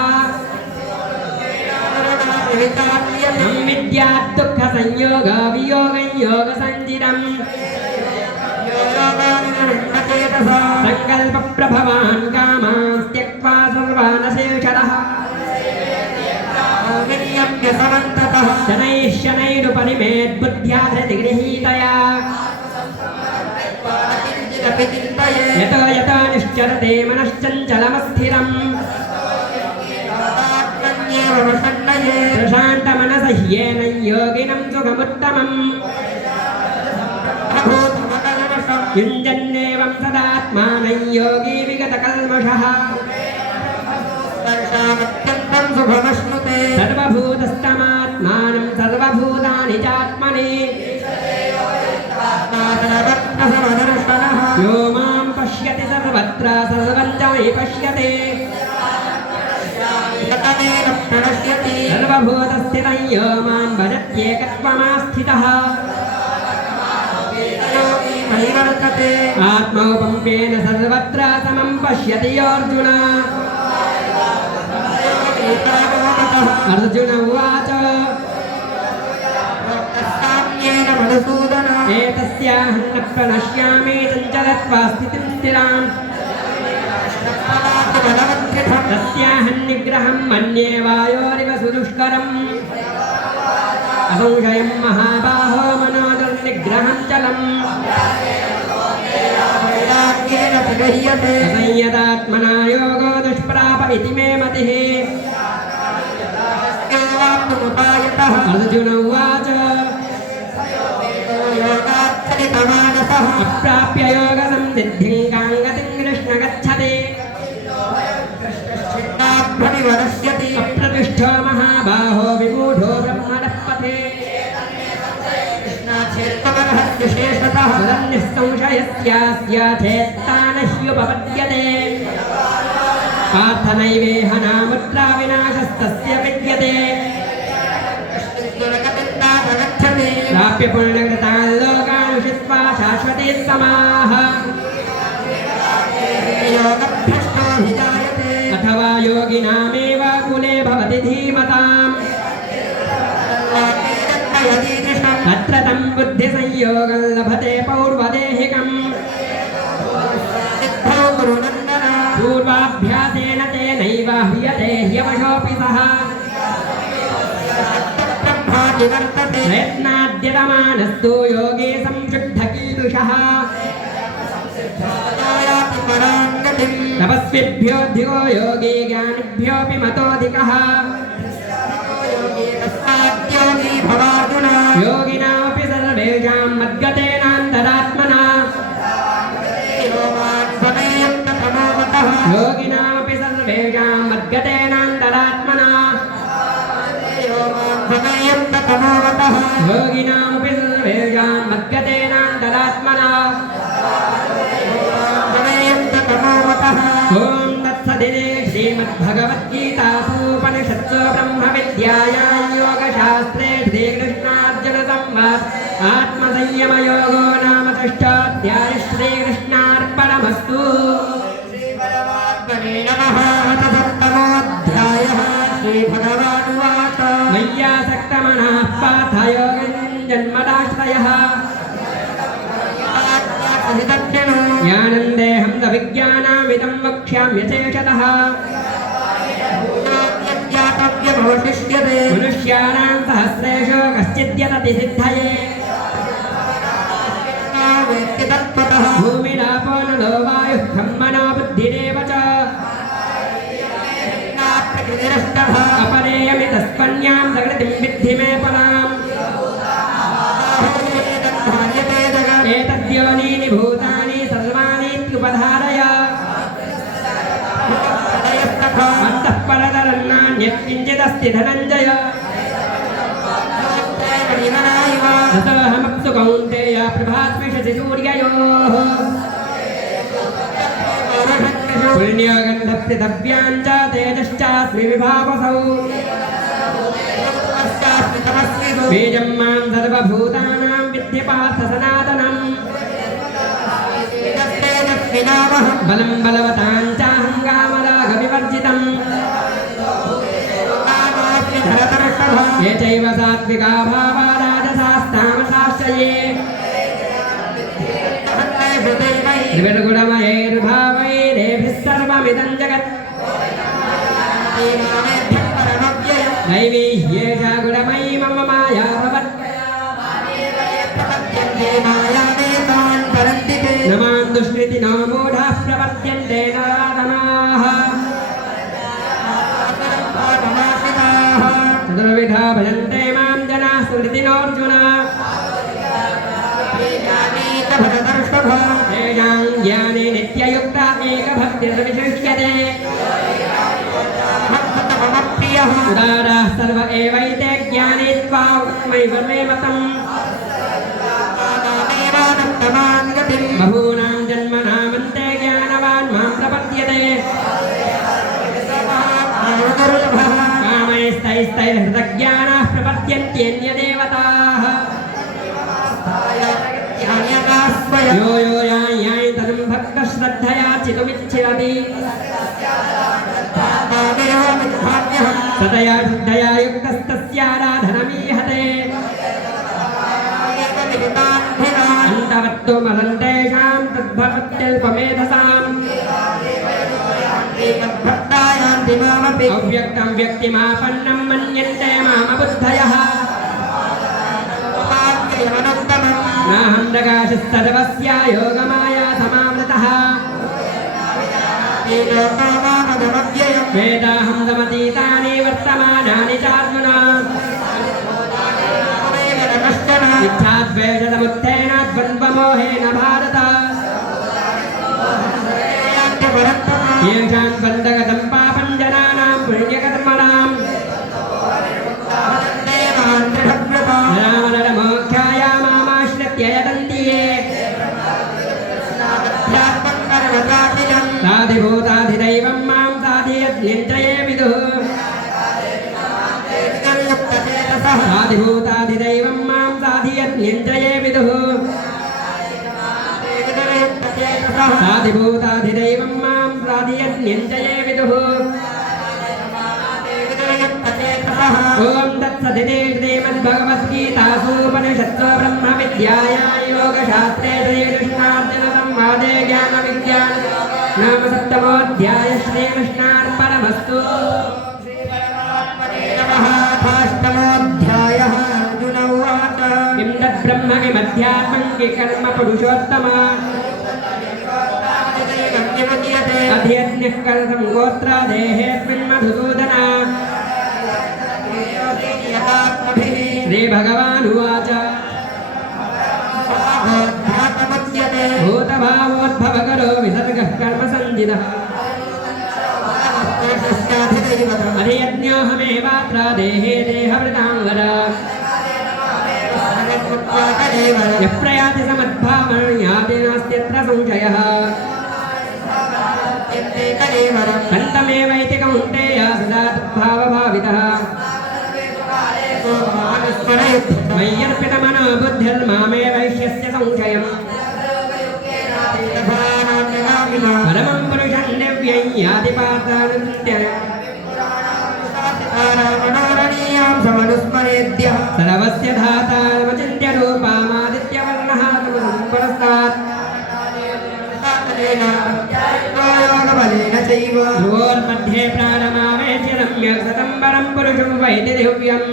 विचार्यते संविद्यात् दुःखसंयोगवियोगं योगसञ्जितम् योगानुनिर्णचेतसा सङ्कल्पप्रभवान् कामान् त्यक्त्वा सर्वानशेषतः सौमिन्यप्यसमन्ततः शनैः शनैरुपरिमेद्बुद्ध्या धृतिगृहीतया किञ्चिदपि चिन्तये यतो यतो निश्चरते मनश्चञ्चलमस्थिरम् आत्मन्येव वसन्नये प्रशान्तमनसः येन योगिनं सुखमुत्तमम् प्रभूतमकल्मषम् युञ्जन्नेवं सदात्मानं योगी विगतकल्मषः वर्षामत्यन्तं सुखमश्नुते सर्वभूतस्थमात्मानं सर्वभूतानि चात्मनि नासरवत्नसमदर्शनः यो मां पश्यति सर्वत्र सर्वं च मयि पश्यति यतमेव प्रणश्यति सर्वभूतस्थितं यो मां भजत्येकत्वमास्थितः योगी मयि वर्तते आत्मौपम्प्येन सर्वत्र समं पश्यति योऽर्जुन योगीपरमोहतः अर्जुन उवाच साम्येन मधुसूदन एतस्याहं न प्रणश्यामि चञ्चलत्वा स्थितिं स्थिराम् बलवत्यथम् तस्याहं निग्रहं मन्ये वायोरिव सुदुष्करम् असंशयं महाबाहो मनोदुर्निग्रहं चलम् वैराग्येन च गह्यते असंयतात्मना योगो दुष्प्राप इति मे मतिः योगाप्तुमुपायतः अर्जुन उवाच योगात्थलितमानसः अप्राप्य योगसंसिद्धिं कां गतिं कृष्ण गच्छति चित्ताभ्रमिवनश्यति अप्रतिष्ठो महाबाहो विमूढो ब्रह्मणः पथे कृष्णाचेत्तमर्हस्य शेषतः तदन्यः संशयस्यास्य चेत्ता न ह्युपपद्यते पार्थनैवेह नामुत्रा विनाशस्तस्य विद्यते दुर्गतिन्दापगच्छति प्राप्य पुण्यकृतान् लोकान् उषित्वा शाश्वते समाः योगभ्रष्टो भिजायते अथवा योगिनामेव कुले भवति धीमताम् यदीदृशम् तत्र तं बुद्धिसंयोगं लभते पौर्वदेहिकम् सिद्धौ गुरुनन्दन पूर्वाभ्यासेन तेनैव ह्रियते ह्यवशोऽपि सः ब्रह्मादिवर्तते प्रयत्नाद्यतमानस्तु योगी संशुद्धकीदृशः याति परां गतिं तपस्विभ्योऽधिको योगी ज्ञानिभ्योऽपि मतोऽधिकः योगी तस्माद्योगी भवार्जुन योगिनामपि सर्वेषां मद्गतेनान्तरात्मना योगान् भवेयन्त तमोमतः योगिनामपि सर्वेषां मद्गतेनान्तरात्मना योगान् भवेयन्त तमोमतः योगिनामपि सर्वेषां मद्गतेनान्तरात्मना भवेयन्त तमोमतः ॐ तत्सदिति श्रीमद्भगवद्गीतासूपनिषत्सु ब्रह्मविद्यायां योगशास्त्रे श्रीकृष्णार्जुनसंवाद आत्मसंयमयोगो नाम षष्ठोऽध्यायः श्रीकृष्णार्पणमस्तु श्रीपरमात्मने नमः अथ सप्तमोऽध्यायः श्रीभगवानुवाच मय्यासक्तमनः पार्थयोगं जन्मदाश्रयः दक्षिणो ज्ञानन्देहं स विज्ञानामिदं वक्ष्याम्यशेषतः ज्ञातव्यमवशिष्यते मनुष्याणां सहस्रेषु कश्चिद्यतति सिद्धये वेत्ति तत्त्वतः भूमिरापो नलो वायुः ब्रह्मणो बुद्धिरेव च प्रकृतिरष्टभः अपरेयमितस्त्वन्यां प्रकृतिं विद्धि मे पराम् धार्यते जगत् एतद्योनीनि भूतानि सर्वाणीत्युपधारय तथा अन्तः परतरं नान्यत् किञ्चिदस्ति धनञ्जय ततोऽहमप्सु कौन्तेय प्रभास्मिषति सूर्ययोः पुण्यो गन्धपृथिव्यां च तेजश्चास्मि विभावसौ बीजं मां सर्वभूतानां विद्धि पार्थ सनातनम् बलं बलवतां चाहं कामरागविवर्जितम् ये चैव सात्विका भावा राजसास्तामसाश्रये निर्गुणमयैर्भावैरेभिः सर्वमिदं जगत् दैवी ह्येषा गुणमयी मम माया भवत् न मां दुष्कृतिनो मूढाः प्रपद्यन्ते नराधमाः चतुर्विधा भजन्ते मां जनाः सुकृतिनोऽर्जुन तेषां ज्ञाने नित्ययुक्ता एकभक्तिर्विशिष्यते उदाराः सर्व एवैते ज्ञाने त्वामैव मे मतम् बहूनां जन्मनामन्ते ज्ञानवान् मां प्रपद्यते कामैस्तैस्तैर्हृतज्ञानाः प्रपद्यन्त्यन्यदेवताः यो यो याय तनुं भक्तश्रद्धया चितुमिच्छिरति ततया शुद्धया युक्तस्तस्याराधनमीहते अन्तवत्तुमनन्तेषां तद्भवत्यल्पमेधसाम् अव्यक्तं व्यक्तिमापन्नं मन्यन्ते मामबुद्धयः नाहं प्रकाशः सर्वस्य योगमाया समावृतः वेदाहं समतीतानि वर्तमानानि चार्जुन इच्छाद्वेषसमुत्थेन द्वन्द्वमोहेन भारत येषां बन्धगतं पापं जनानां पुण्यकर्मणां रामनरमोक्षाय मामाश्रित्य यतन्ति ये साधिभूताधिदैवं मां साधियज्ञञ्चये विदुः साधिभूताधिदैवं मां साधियज्ञञ्चये विदुः साधिभूताधिदैवं मां साधियज्ञञ्चये विदुः ॐ तत्सदिति श्रीमद्भगवद्गीतासूपनिषत्सु ब्रह्मविमध्यात्मं कर्म पुरुषोत्तमा अध्यज्ञः कर्तुं गोत्रा देहेऽस्मिन् मधुसूदना श्रीभगवानुवाच भूतभावोद्भवकरो विसर्गः कर्मसञ्जितः अधियज्ञोऽहमेवात्र देहे देहवृताङ्गर यः प्रयाति समद्भावं याति नास्त्यत्र संशयः अन्तमेवैति कौन्तेय सदा तद्भावभावितः मय्यर्पितमनो बुद्धिर्मामेवैष्यस्य संशयम् परमं पुरुषं दिव्यं याति पार्थानुचिन्त्यः सर्वस्य धातारमचिन्त्य रूपामादित्यवर्णः तमसं पुरस्तात् ध्रुवोर्मध्ये प्राणमावेश्य रम्यं सतं परं पुरुषं वैति दिव्यम्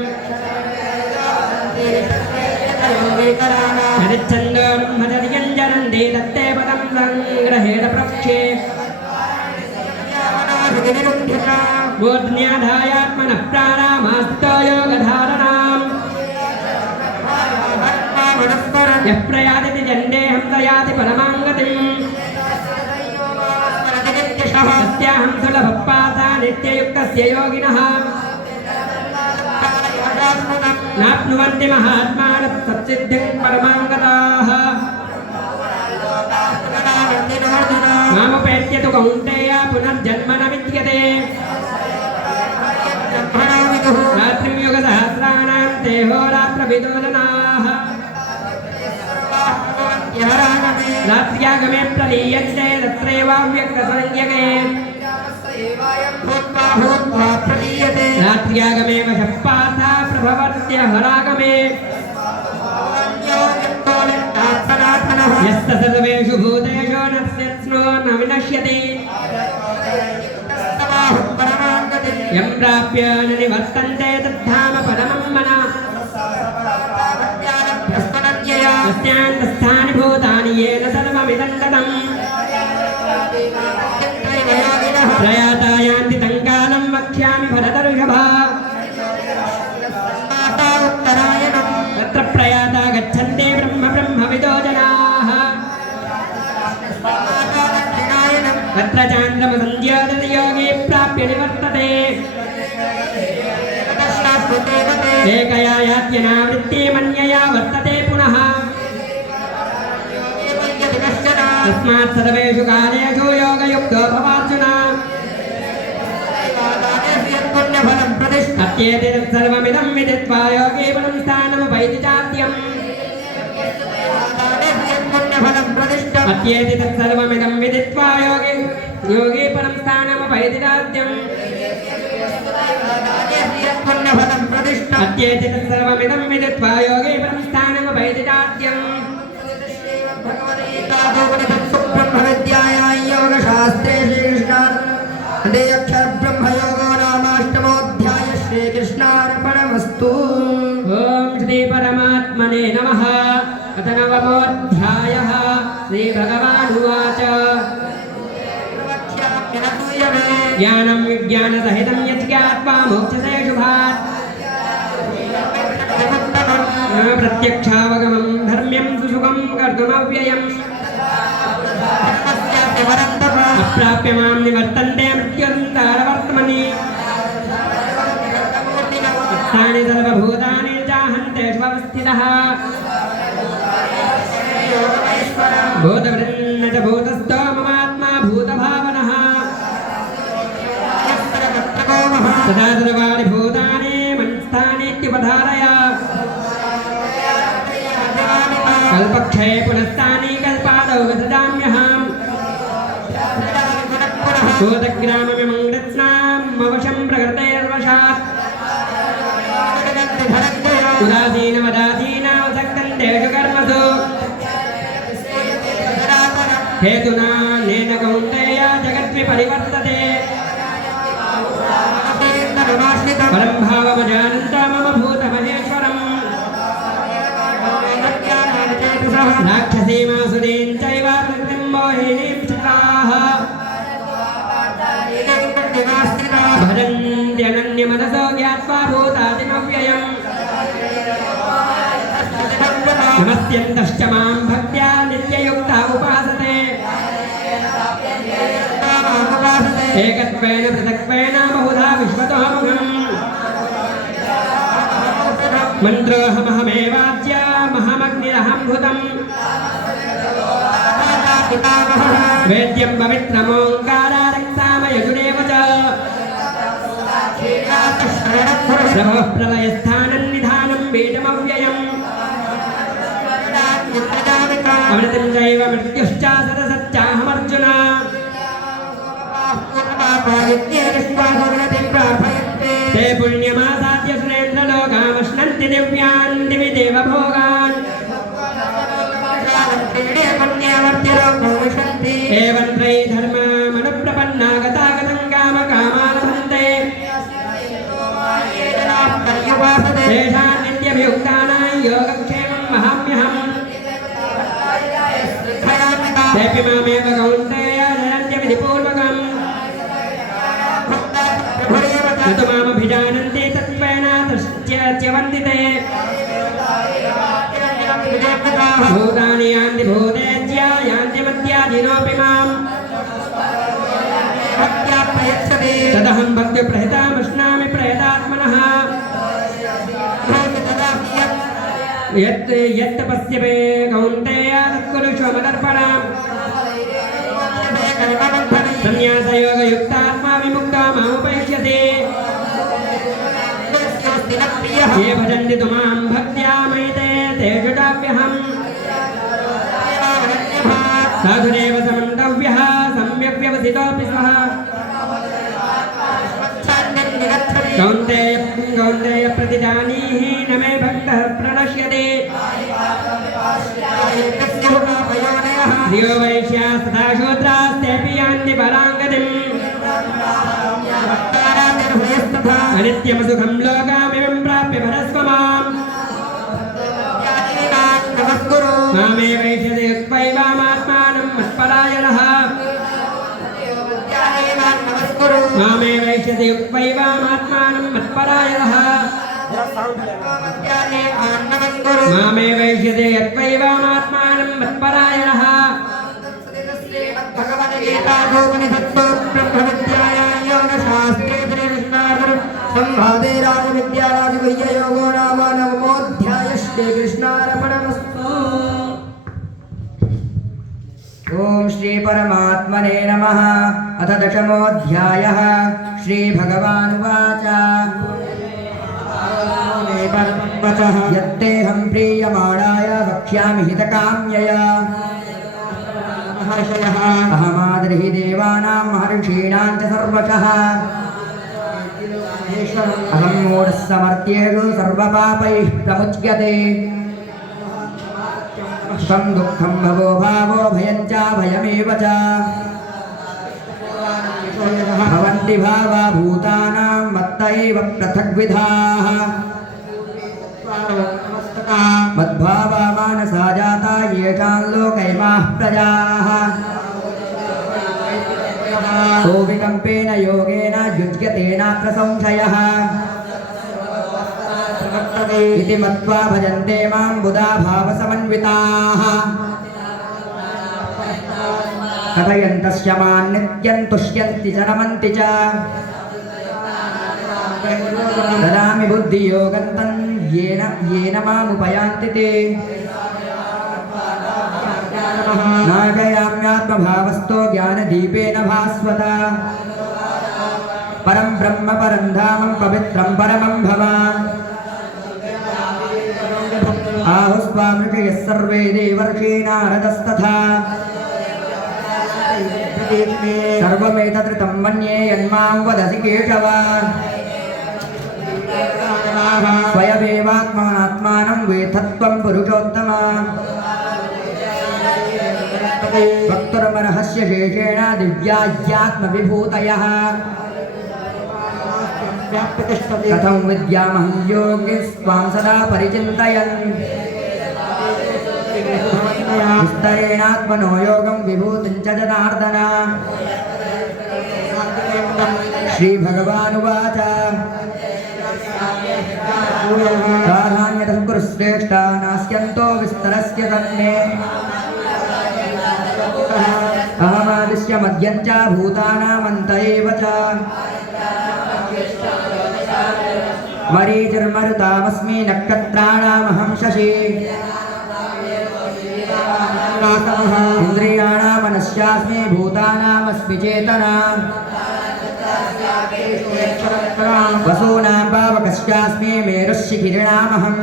हरिच्छन्दो ब्रह्मचर्यञ्जरन्ति तत्ते पदं सङ्ग्रहेण प्रक्षे मूर्ध्न्याधायात्मनः प्राणामास्थितो योगधारणाम् यः प्रयाति जन्देहं स याति परमां गतिम् तस्याहं सुलभपाता नित्ययुक्तस्य योगिनः नाप्नुवन्ति महात्मानः तत्सिद्धिं परमां गताः मामुपेत्य तु कौन्तेय पुनर्जन्म न विद्यते रात्रिं युगसहस्राणां देहोरात्रविदो जनाः रात्र्यागमे प्रलीयन्ते तत्रैवाव्यक्तसंज्ञके रात्र्यागमे वशः पार्था प्रभवर्त्यहरागमे यस्य सर्वेषु भूतेषु नश्यत्स्नो न विनश्यति यं प्राप्य न निवर्तन्ते तद्धाम परमं मनः यस्यान्तस्थानि भूतानि येन सर्वमिदं ततम् प्रयाता यान्ति तं कालं वक्ष्यामि भरतऋषभा तत्र प्रयाता गच्छन्ति ब्रह्मविदो जनाः तत्र चान्द्रमसंध्योदयोगी प्राप्य निवर्तते एकया यात्यनावृत्तिमन्यया वर्तते पुनः तस्मात् सर्वेषु कालेषु योगयुक्तो भवार्जुन अत्येति तत्सर्वमिदं विदित्वा योगी फलं स्थानमुपैति चाद्यम् अत्येति तत्सर्वमिदं विदित्वा योगी फलं स्थानमुपैति चाद्यम् अत्येति तत्सर्वमिदं विदित्वा योगी फलं स्थानमुपैति चाद्यम् ब्रह्मविद्यायां योगशास्त्रे श्रीकृष्णार्पणमस्तु ब्रह्मयोगो नामाष्टमोऽध्यायः श्रीकृष्णार्पणमस्तु। ॐ श्री परमात्मने नमः। अथ नवमोऽध्यायः। श्रीभगवानुवाच ज्ञानं विज्ञानसहितं यज्ञात्वा मोक्षसे शुभात् प्रत्यक्षावगमं धर्म्यं सुसुखं कर्तुमव्ययम् अप्राप्य मां निवर्तन्ते मृत्युन्तरवर्त्मनि तानि सर्वभूतानि चाहन्तेषु अवस्थितः भूतवृन्न च भूतस्थो ममात्मा भूतभावनः तदा सर्वाणि भूतानि मन्स्थानीत्युपधारय कल्पक्षये पुनस्तानि कल्पादौ विसृजाम्यहम् भूतग्राममिमं कृत्स्नामवशं प्रकृतेर्वशात् उदासीनवदासीनावसक्तन्तेषु कर्मसु हेतुना नेन कौन्तेय जगद्विपरिवर्तते परं भावमजानन्त मम भूतमहेश्वरम् राक्षसीमासुरीं चैव प्रकृतिं मोहिनीं चिताः भजन्त्यनन्यमनसो ज्ञात्वा भूतादिमव्ययम् नमस्यन्तश्च मां भक्त्या नित्ययुक्ता उपासते एकत्वेन पृथक्त्वेन बहुधा विश्वतोमुखम् मन्त्रोऽहमहमेवाद्य महमग्निरहं भूतम् वेद्यं पवित्रमोङ्कारारक्तामयजुरेव च प्रभवः प्रलयस्थानन्निधानं पीठमव्ययम् अमृतं चैव मृत्युश्च सतसच्चाहमर्जुन ते पुण्यमासाद्य सुरेन्द्रलोकामश्नन्ति दिव्यान् दिवि देवभोगान् एवं त्रयी धर्मामनुप्रपन्ना गतागतं कामकामालभन्ते तेषां नित्यभियुक्तानां योगक्षेमं वहाम्यहम् तेऽपि मामेव कौन्तेय जयन्त्यविधिपूर्वकम् न तु मामभिजानन्ति तत्त्वेन तश्च्यवन्दिते भूतानि यान्ति भूतेज्या यान्ति मद्याजिनोऽपि माम् तदहं भक्तिप्रहितामश्नामि प्रयतात्मनः यत् तपस्यते कौन्तेय तत्कुरुषो मदर्पणम् संन्यासयोगयुक्तात्मा विमुक्ता मामुपैष्यते ये भजन्ति तु मां भक्त्या मयिते तेषु चाप्यहम् साधुरेव समन्तव्यः सम्यक् व्यवसितोऽपि सः कौन्तेय प्रतिजानीहि न मे भक्तः प्रणश्यते स्त्रियो वैश्यास्तथा शूद्रास्तेऽपि यान्ति पराङ्गतिम् अनित्यमसुखं लोकामिमं प्राप्य भरस्व माम् मामेवैष्यते युक्त्वैवामात्मानं मत्परायणः मामेवैष्यते युक्त्वैवामात्मानं मत्परायणः मामेवैष्यते यत्त्वैवामात्मानं मत्परायणः संवादे राजविद्याराजगुह्ययोगो नाम नवमोऽध्यायः श्रीकृष्णार्पणमस्तु। ॐ श्रीपरमात्मने नमः। अथ दशमोऽध्यायः। श्रीभगवानुवाच यत्तेऽहं प्रीयमाणाय वक्ष्यामि हितकाम्यया अहमादर्हि देवानां महर्षीणां च सर्वशः अहं मूढः समर्थ्येषु सर्वपापैः प्रमुच्यते सुखं दुःखं भवो भावो भयं च भयमेव च भवन्ति भावा भूतानां मत्त एव पृथग्विधाः मद्भावा मानसा जाता येषां लोकैमाः प्रजाः सोऽविकम्पेन योगेन युज्यतेनात्र संशयः इति मत्वा भजन्ते मां बुधा भावसमन्विताः कथयन्तश्च मां नित्यं तुष्यन्ति च नमन्ति च ददामि बुद्धियोगं तं येन मामुपयान्ति ते नाशयाम्यात्मभावस्तो ज्ञानदीपेन भास्वता परं ब्रह्म परं धामं पवित्रं परमं भवान् आहुस्त्वामृषयः सर्वे देवर्षि नारदस्तथा सर्वमेतदृतं मन्ये यन्मां वदसि केशव स्वयमेवात्मात्मानं वेत्थत्वं पुरुषोत्तम भक्तुर्मर्हस्य शेषेण दिव्याह्यात्मविभूतयः कथं विद्यामहं योगिस्त्वां सदा परिचिन्तयन् विस्तरेणात्मनो योगं विभूतिं च जनार्दन श्रीभगवानुवाच प्राधान्यतः कुरु श्रेष्ठा नास्यन्तो विस्तरस्य तन्मे अहमादिश्य मध्यं च भूतानामन्त एव च मरीचिर्मरुतामस्मि नक्षत्राणामहं शशि इन्द्रियाणामनस्यास्मि भूतानामस्मि चेतना वसूनां पावकस्यास्मि मेरुशिखिरिणामहम्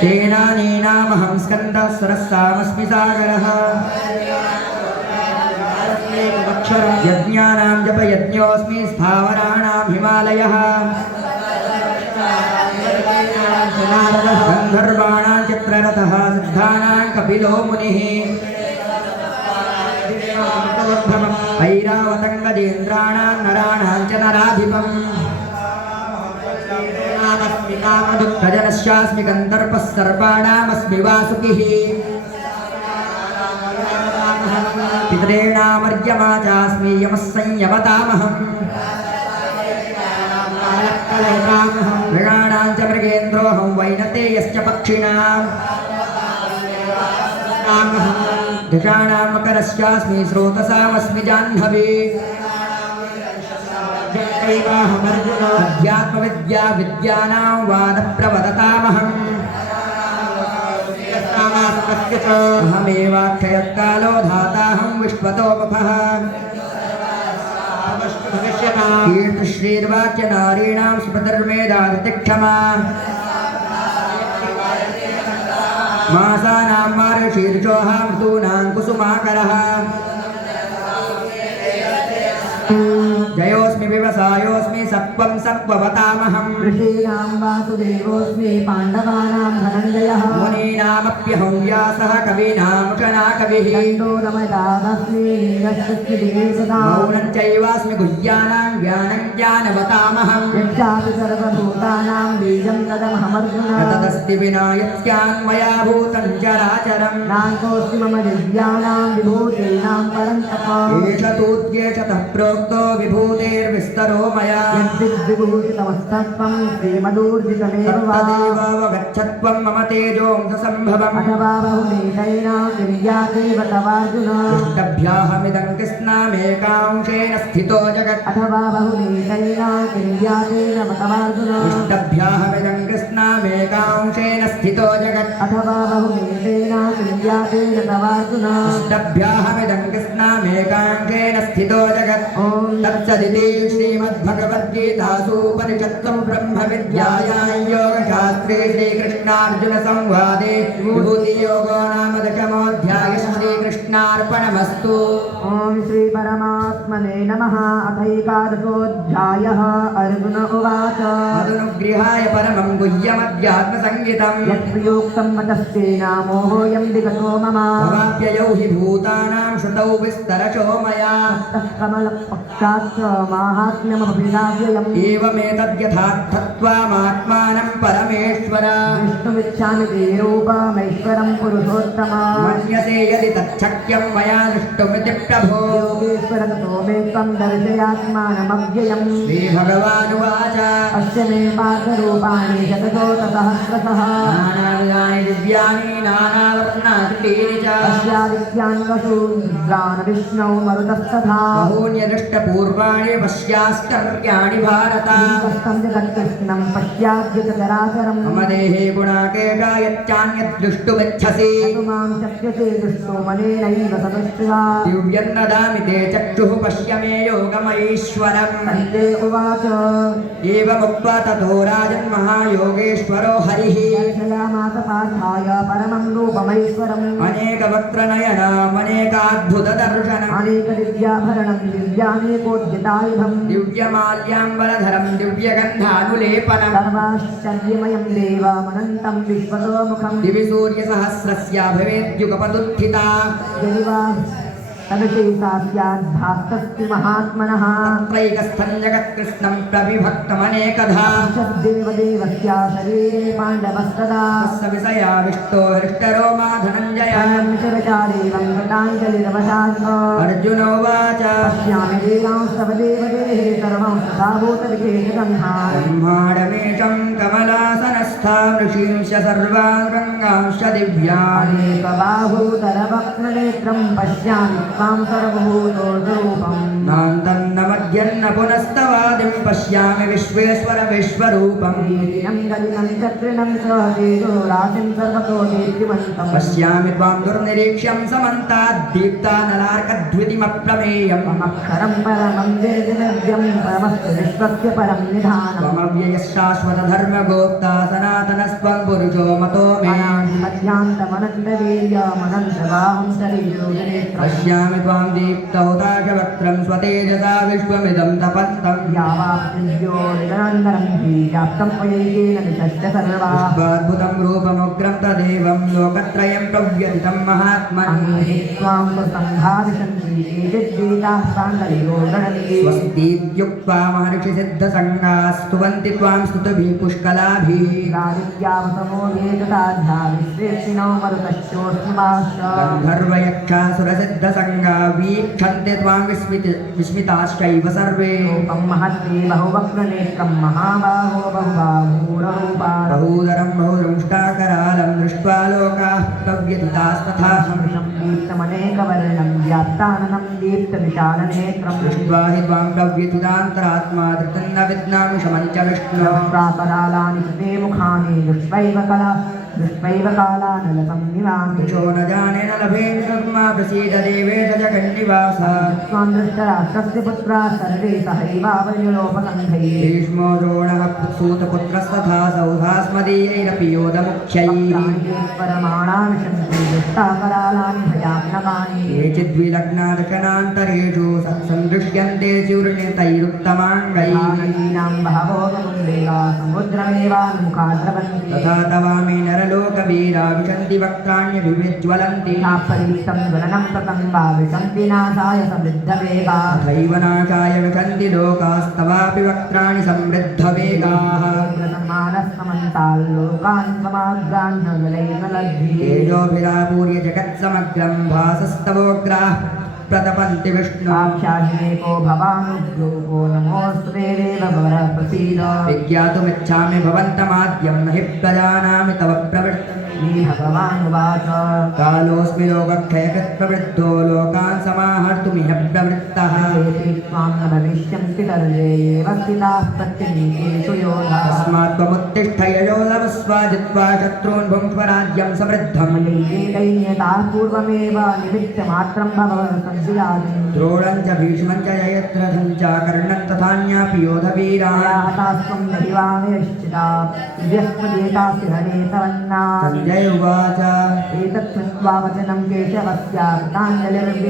सेनानीनामहं स्कन्दः सरस्सामस्मि सागरः यज्ञानां जपयज्ञोऽस्मि स्थावराणां हिमालयः गन्धर्वाणां चित्ररथः सिद्धानां कपिलो मुनिः ऐरावतङ्गजेन्द्राणां नराणां च नराधिपम् दुःखजनस्यास्मि गन्धर्वः सर्वाणामस्मि वासुकिः पितॄणामर्यमा चास्मि यमः संयमतामहम् मृगाणां च मृगेन्द्रोऽहं वैनतेयश्च पक्षिणाम् दिशानां मकरस्यास्मि स्रोतसामस्मि जाह्नवी अध्यात्मविद्या विद्यानां वादप्रवदतामहम् अहमेवाक्षयत्कालो धाताहं विश्वतो मुखः कीर्तिश्रीर्वाच्यनारीणां सुपतिर्मेधातिक्षमा मासानां मार्गशीर्षोऽहं ऋतूनां कुसुमाकरः जयोऽस्मि व्यवसायोऽस्मि सत्त्वं सत्त्ववतामहम् ऋषीणां वासुदेवोऽस्मि पाण्डवानां धनञ्जयः मुनीनामप्यहं व्यासः कवीनां उशना कविः दण्डोदमदादस्मि नीरश्चिदेशदा मौनं चैवास्मि गुह्यानां ज्ञानं ज्ञानवतामहम् यच्चापि सर्वभूतानां बीजं तदमहमर्जुन तदस्ति विना यत्स्यान्मया भूतं चराचरम् नान्कोऽस्ति मम दिव्यानां विभूतीनां परन्तप एष तूत्येषतः प्रोक्तो विभूतेर्विस्तरो मया यद्विभूतितमस्तत्त्वं श्रीमदूर्जितमेव वा तदेवावगच्छत्वं मम तेजोऽंशसम्भवम् अथवा बहुनीतैना किञ्जातीव तवार्जुन इष्टभ्याहमिदं कृष्णामेकांशेन स्थितो जगत् अथवा बहुनीतैना किञ्जातेन तवार्जुन इष्टभ्याहमिदं कृष्णामेकांशेन स्थितो जगत् अथवा बहुनीतेन किञ्जातेन तवार्जुन इष्टभ्याहमिदं कृष्णामेकांशेन स्थितो जगत् ॐ तत्सदिति श्रीमद्भगवद्गीतासूपनिषत्सु ब्रह्मविद्यायां योगशास्त्रे श्रीकृष्णार्जुनसंवादे विभूतियोगो नाम दशमोऽध्यायः श्रीकृष्णार्पणमस्तु ॐ श्रीपरमात्मने नमः अथैकादशोऽध्यायः अर्जुन उवाच मदनुगृहाय परमं गुह्यमध्यात्मसंहितं यत्प्रियोक्तं वचस्तेन मोहोऽयं विगतो मम भवाप्ययौ हि भूतानां श्रुतौ विस्तरशो मया ततः कमलपक्षाच्च माहात्म्यमभिधाव्ययम् एवमेतद्यथार्थत्वामात्मानं परमेश्वर द्रष्टुमिच्छामि ते रूपमैश्वरं पुरुषोत्तम मन्यसे यदि तच्छक्यं मया दृष्टुमिति प्रभो योगेश्वर ततो मे त्वं दर्शयात्मानमव्ययम् श्रीभगवानुवाच अस्य मे पार्थरूपाणि शतशोतसहस्रशः नानाविधानि दिव्यानि नानावर्णाकृतीनि च पश्यादित्यान् वसून्द्रान् विष्णौ मरुतस्तथा बहून्यदृष्टपूर्वाणि पश्याश्चर्याणि भारत कष्टं जगत्कृष्णं पश्याद्यतचराचरम् मम देहे गुणाकेशा यच्चान्यद्दृष्टुमिच्छसि तु मां शक्यते दृष्टो मनेनैव सदृष्ट्वा दिव्यं ददामि ते चक्षुः पश्य मे योगमैश्वरम् तन्ते उवाच एवमुक्त्वा ततो राजन्महायोगेश्वरो हरिः दर्शयामास पार्थाय परमं रूपमैश्वरम् अनेकवक्त्रनयनमनेकाद्भुतदर्शनम् अनेकदिव्याभरणं दिव्यानेकोद्यतायुधम् दिव्यमाल्याम्बरधरं दिव्यगन्धानुलेपनम् सर्वाश्चर्यमयं देवमनन्तं विश्वतोमुखम् दिवि सूर्यसहस्रस्य भवेद्युगपदुत्थिता यदि वा तदशेषा स्याद्भास्तस्ति महात्मनः तत्रैकस्थं जगत्कृष्णं प्रविभक्तमनेकधा देवदेवस्य शरीरे पाण्डवस्तदा तस्य विषयाविष्टो हृष्टरोमा धनञ्जयः शिवचारेवं घटाञ्जलिरवशान्तो अर्जुन उवाच पश्यामि देवांस्तव देवदेः सर्वं तथा भूतविशेषगन्धा ब्रह्माण्डमेशं कमलासनस्थां ऋषींश्च सर्वान् रङ्गांश्च दिव्यान् अनेकबाहूतरवक्त्रनेत्रं पश्यामि त्वां सर्वभूतोऽरूपम् नान्तन्न मध्यन्न पुनस्तवादिं पश्यामि विश्वेश्वर विश्वरूपम् दिनं गलिनं चक्रिणं च तेजो राशिं सर्वतो दीप्तिमन्तम् पश्यामि त्वां दुर्निरीक्ष्यं समन्ताद्दीप्तानलार्कद्वितिमप्रमेयम् अक्षरं परमं वेदनव्यं परमस्य विश्वस्य परं निधानम् त्वमव्ययः शाश्वतधर्मगोप्ता सनातनस्त्वं पुरुषो मतो मे मध्यान्तमनन्तवीर्यमनन्तबाहुं शरीरोगनेत्रम् पश्यामि त्वां दीप्तौदाशवक्त्रं स्वतेजसा विश्वमिदं तपन्तम् यावाप्तिभ्यो निरन्तरं हि व्याप्तं त्वयैकेन दिशश्च सर्वाः विश्वाद्भुतं रूपमुग्रं तदेवं लोकत्रयं प्रव्यथितं महात्मन् त्वां संघादिशन्ति केचिद्गीताः साङ्गलियो गणन्ति स्वस्तीत्युक्त्वा महर्षिसिद्धसङ्गाः स्तुवन्ति त्वां स्तुतिभिः पुष्कलाभिः गादित्यावसमो ये तथाध्या विश्वेशिनो मरुतश्चोष्णमाश्च गन्धर्वयक्षासुरसिद्धसङ्गा वीक्षन्ते त्वां विस्मिताश्चैव सर्वे रूपं महत्ते बहुवक्त्रनेत्रं महाबाहो बहुबाहूररूपा बहूदरं बहुदंष्टाकरालं दृष्ट्वा लोकाः प्रव्यथितास्तथा दीप्तमनेकवर्णं व्याप्ताननं दीप्तविशालनेत्रं दृष्ट्वा हि त्वां प्रव्यथितान्तरात्मा धृतं न विद्नामि शमं च विष्णो प्राकरालानि ते मुखानि दृष्ट्वैव कालानलतं निवामि दृशो न जाने न लभे कर्मा प्रसीद देवेश जगन्निवास त्वां दृष्टराष्ट्रस्य पुत्रा सर्वे सहैवावयोपसन्धैः भीष्मो द्रोणः सूतपुत्रस्तथा सौधास्मदीयैरपि योधमुख्यैः परमाणा विशन्ति दुष्टाकरालानि भयात्मकानि केचिद्विलग्नादशनान्तरेषु सन्दृश्यन्ते चूर्णितैरुत्तमाङ्गैः ीनां बहवो देवा समुद्रमेवान्मुखाद्रवन्ति तथा तवामि नरलोकवीरा विशन्ति वक्त्राण्यभिविज्वलन्ति परिलिप्तं ज्वलनं प्रतं वा विशन्ति नाशाय समृद्धवेगा तथैव नाशाय विशन्ति लोकास्तवापि वक्त्राणि समृद्धवेगाः मानसमन्ताल्लोकान् समाग्राह्यजलैः लब्धि तेजोभिरापूर्य जगत्समग्रं भासस्तवोग्राः प्रतपन्ति विष्णु साक्षान्नेको भवानुग्रोपो नमोऽस्तु ते देववर प्रसीद विज्ञातुमिच्छामि भवन्तमाद्यं न हि प्रजानामि तव प्रवृत्तिं भगवानुवाच कालोऽस्मि लोकक्षयकृत् प्रवृद्धो लोकान् समाहर्तुमिह प्रवृत्तः त्वां न भविष्यन्ति सर्वे एव स्थिताः प्रत्यनीकेषु योधाः तस्मात् त्वमुत्तिष्ठ ययोधवस्व जित्वा शत्रून् भुङ्क्ष्व राज्यं समृद्धम् दैन्यताः पूर्वमेव निमित्तमात्रं भवसंशियादिं द्रोणं च भीष्मं च जयद्रथं च कर्णं तथान्यापि योधवीराः यातास्त्वं दहिवामयश्चिता यस्मदेतासि हरे तवन्ना सञ्जय उवाच एतत् कृत्वा वचनं केशवस्य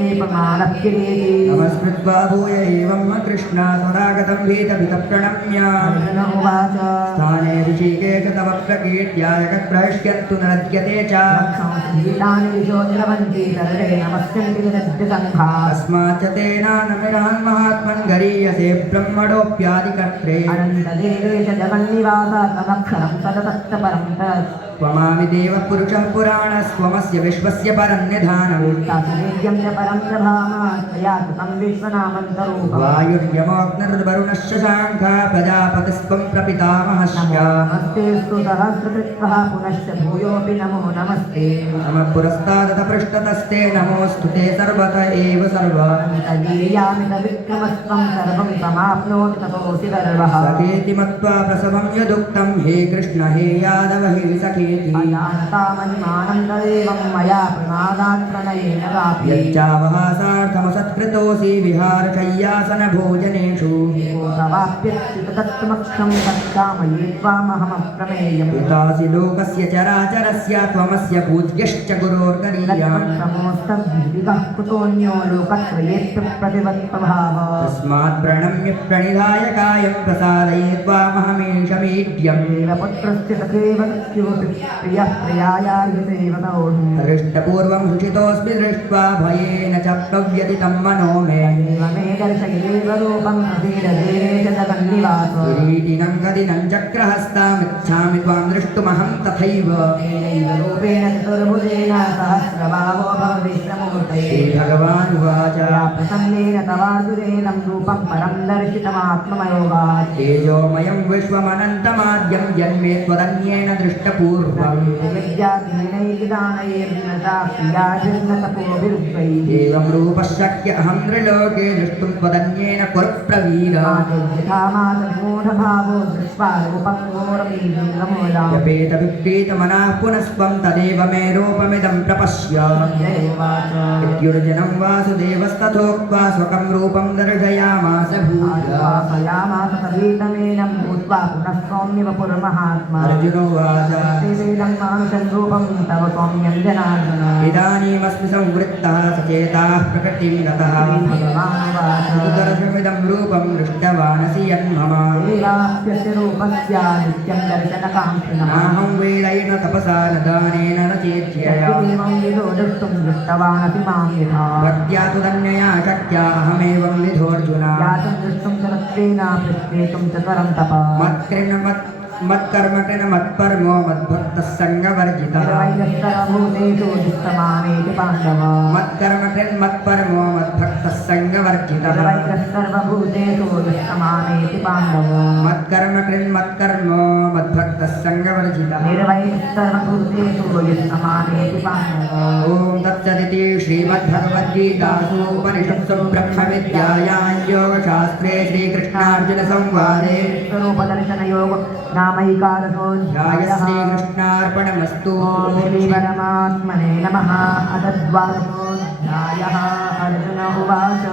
कृताञ्जलिर्वेपमानप्येति नमस्कृत्वा भूय एवं कृष्ण स्वरागतं भीतभितप्रणम्य अर्जुन उवाच स्थाने ऋषिकेश तव प्रकीर्त्या जगत्प्रहृष्यन्तु न लज्जते च गीतानि विशोद्रवन्ति सर्वे नमस्यन्ति निरज्जसङ्घा तस्माच्च तेनानमिरान् महात्मन् गरीयसे ब्रह्मणोऽप्यादिकर्त्रे अनन्तदेवेश जगन्निवास तदक्षरं तदतत्तपरं तत् त्वमामि देवः पुरुषः पुराणस्त्वमस्य विश्वस्य परन्निधानम् तासुवेद्यं च परं च भामा त्वया कृतं विश्वनामन्तरूपम् वायुर्यमोऽग्निर्वरुणश्च शाङ्खा प्रजापतिस्त्वं प्रपितामहश्च नमस्तेऽस्तु सहस्रकृत्वः पुनश्च भूयोऽपि नमो नमस्ते नमः पुरस्तादथ पृष्ठतस्ते नमोऽस्तु ते सर्वत एव सर्वमितविक्रमस्त्वं सर्वं समाप्नोति ततोऽसि गर्वः सखेति मत्वा प्रसवं यदुक्तं हे कृष्ण हे यादव हे सखेति अयान्तामहिमानन्ददेवं मया प्रमादात् प्रणयेन कापि यच्चावहासार्थमसत्कृतोऽसि विहारशय्यासनभोजनेषु तवाप्यच्युततत्त्वमक्षं तत्कामये त्वामहमप्रमेयम् पितासि लोकस्य चराचरस्य त्वमस्य पूज्यश्च गुरोर्गरीयान् तमोस्तद्भिः कुतोऽन्यो लोकत्रयेऽप्यप्रतिपत्तभाव तस्मात् प्रणम्य प्रणिधाय कायं प्रसादये त्वामहमेषमीड्यम् देवपुत्रस्य सखेव प्रियः प्रियायायुसेवतोऽहम् हृष्टपूर्वं हृषितोऽस्मि दृष्ट्वा भयेन च प्रव्यथितं मनो मे मे दर्शयेवरूपं प्रसीदधीरेशतकन्निवास किरीटिनं गदिनं चक्रहस्तामिच्छामि त्वां द्रष्टुमहं तथैव तेनैव रूपेण चतुर्भुजेन सहस्रभावो भवति श्रमूर्तये श्रीभगवानुवाच प्रसन्नेन तवार्जुनेनं रूपं परं दर्शितमात्ममयोगात् तेजोमयं विश्वमनन्तमाद्यं जन्मे त्वदन्येन दृष्टपूर्वम् विद्याधीनैर्दानैर्नता प्रियाभिर्नतपोभिरुक्तैः एवं रूपशक्य अहं नृलोके द्रष्टुं त्वदन्येन कुरु प्रवीर यथा मातमूढभावो दृष्ट्वा रूपं घोरमीलिङ्गमूलाम् जपेतविप्रीतमनः पुनस्त्वं तदेव मे रूपमिदं प्रपश्य इत्युर्जनं वासुदेवस्तथोक्त्वा स्वकं रूपं दर्शयामास भूत्वा आश्वासयामास सभीतमेनं भूत्वा पुनः सौम्यव पुरमहात्मा अर्जुनोवाच वेदं मानुषं रूपं तव सौम्यं जनार्दन इदानीमस्मि संवृत्तः सचेताः प्रकृतिं गतः भगवानुवाच सुदर्शमिदं रूपं दृष्टवानसि यन्मम एवाप्यस्य रूपस्य नित्यं दर्शनकाङ्क्षिणः नाहं वेदैर्न तपसा न दानेन न चेत्यया एवं विदो द्रष्टुं दृष्टवानपि मां यथा भक्त्या तु धन्यया शक्या अहमेवं विधोऽर्जुन यातं दृष्टुं च तत्त्वेन पृष्ठेतुं च त्वरं तप मत्कर्मटेन मत्परमो मद्भक्तः सङ्गवर्जितः सर्वैरस्तरभूतेषु दुष्टमानेति पाण्डव मत्कर्मटेन मत्परमो मद्भक्तः सङ्गवर्जितः सर्वभूतेषु दुष्टमानेति पाण्डव मत्कर्मटेन मत्कर्मो मद्भक्तः सङ्गवर्जितः निर्वैरस्तर्वभूतेषु दुष्टमानेति पाण्डव ॐ तत्सदिति श्रीमद्भगवद्गीतासु उपनिषत्सु ब्रह्मविद्यायां योगशास्त्रे श्रीकृष्णार्जुनसंवादे स्वरूपदर्शनयोग नामैकादशोऽध्यायः श्रीकृष्णार्पणमस्तु श्रीपरमात्मने नमः अतद्वादशोऽध्यायः अर्जुन उवाच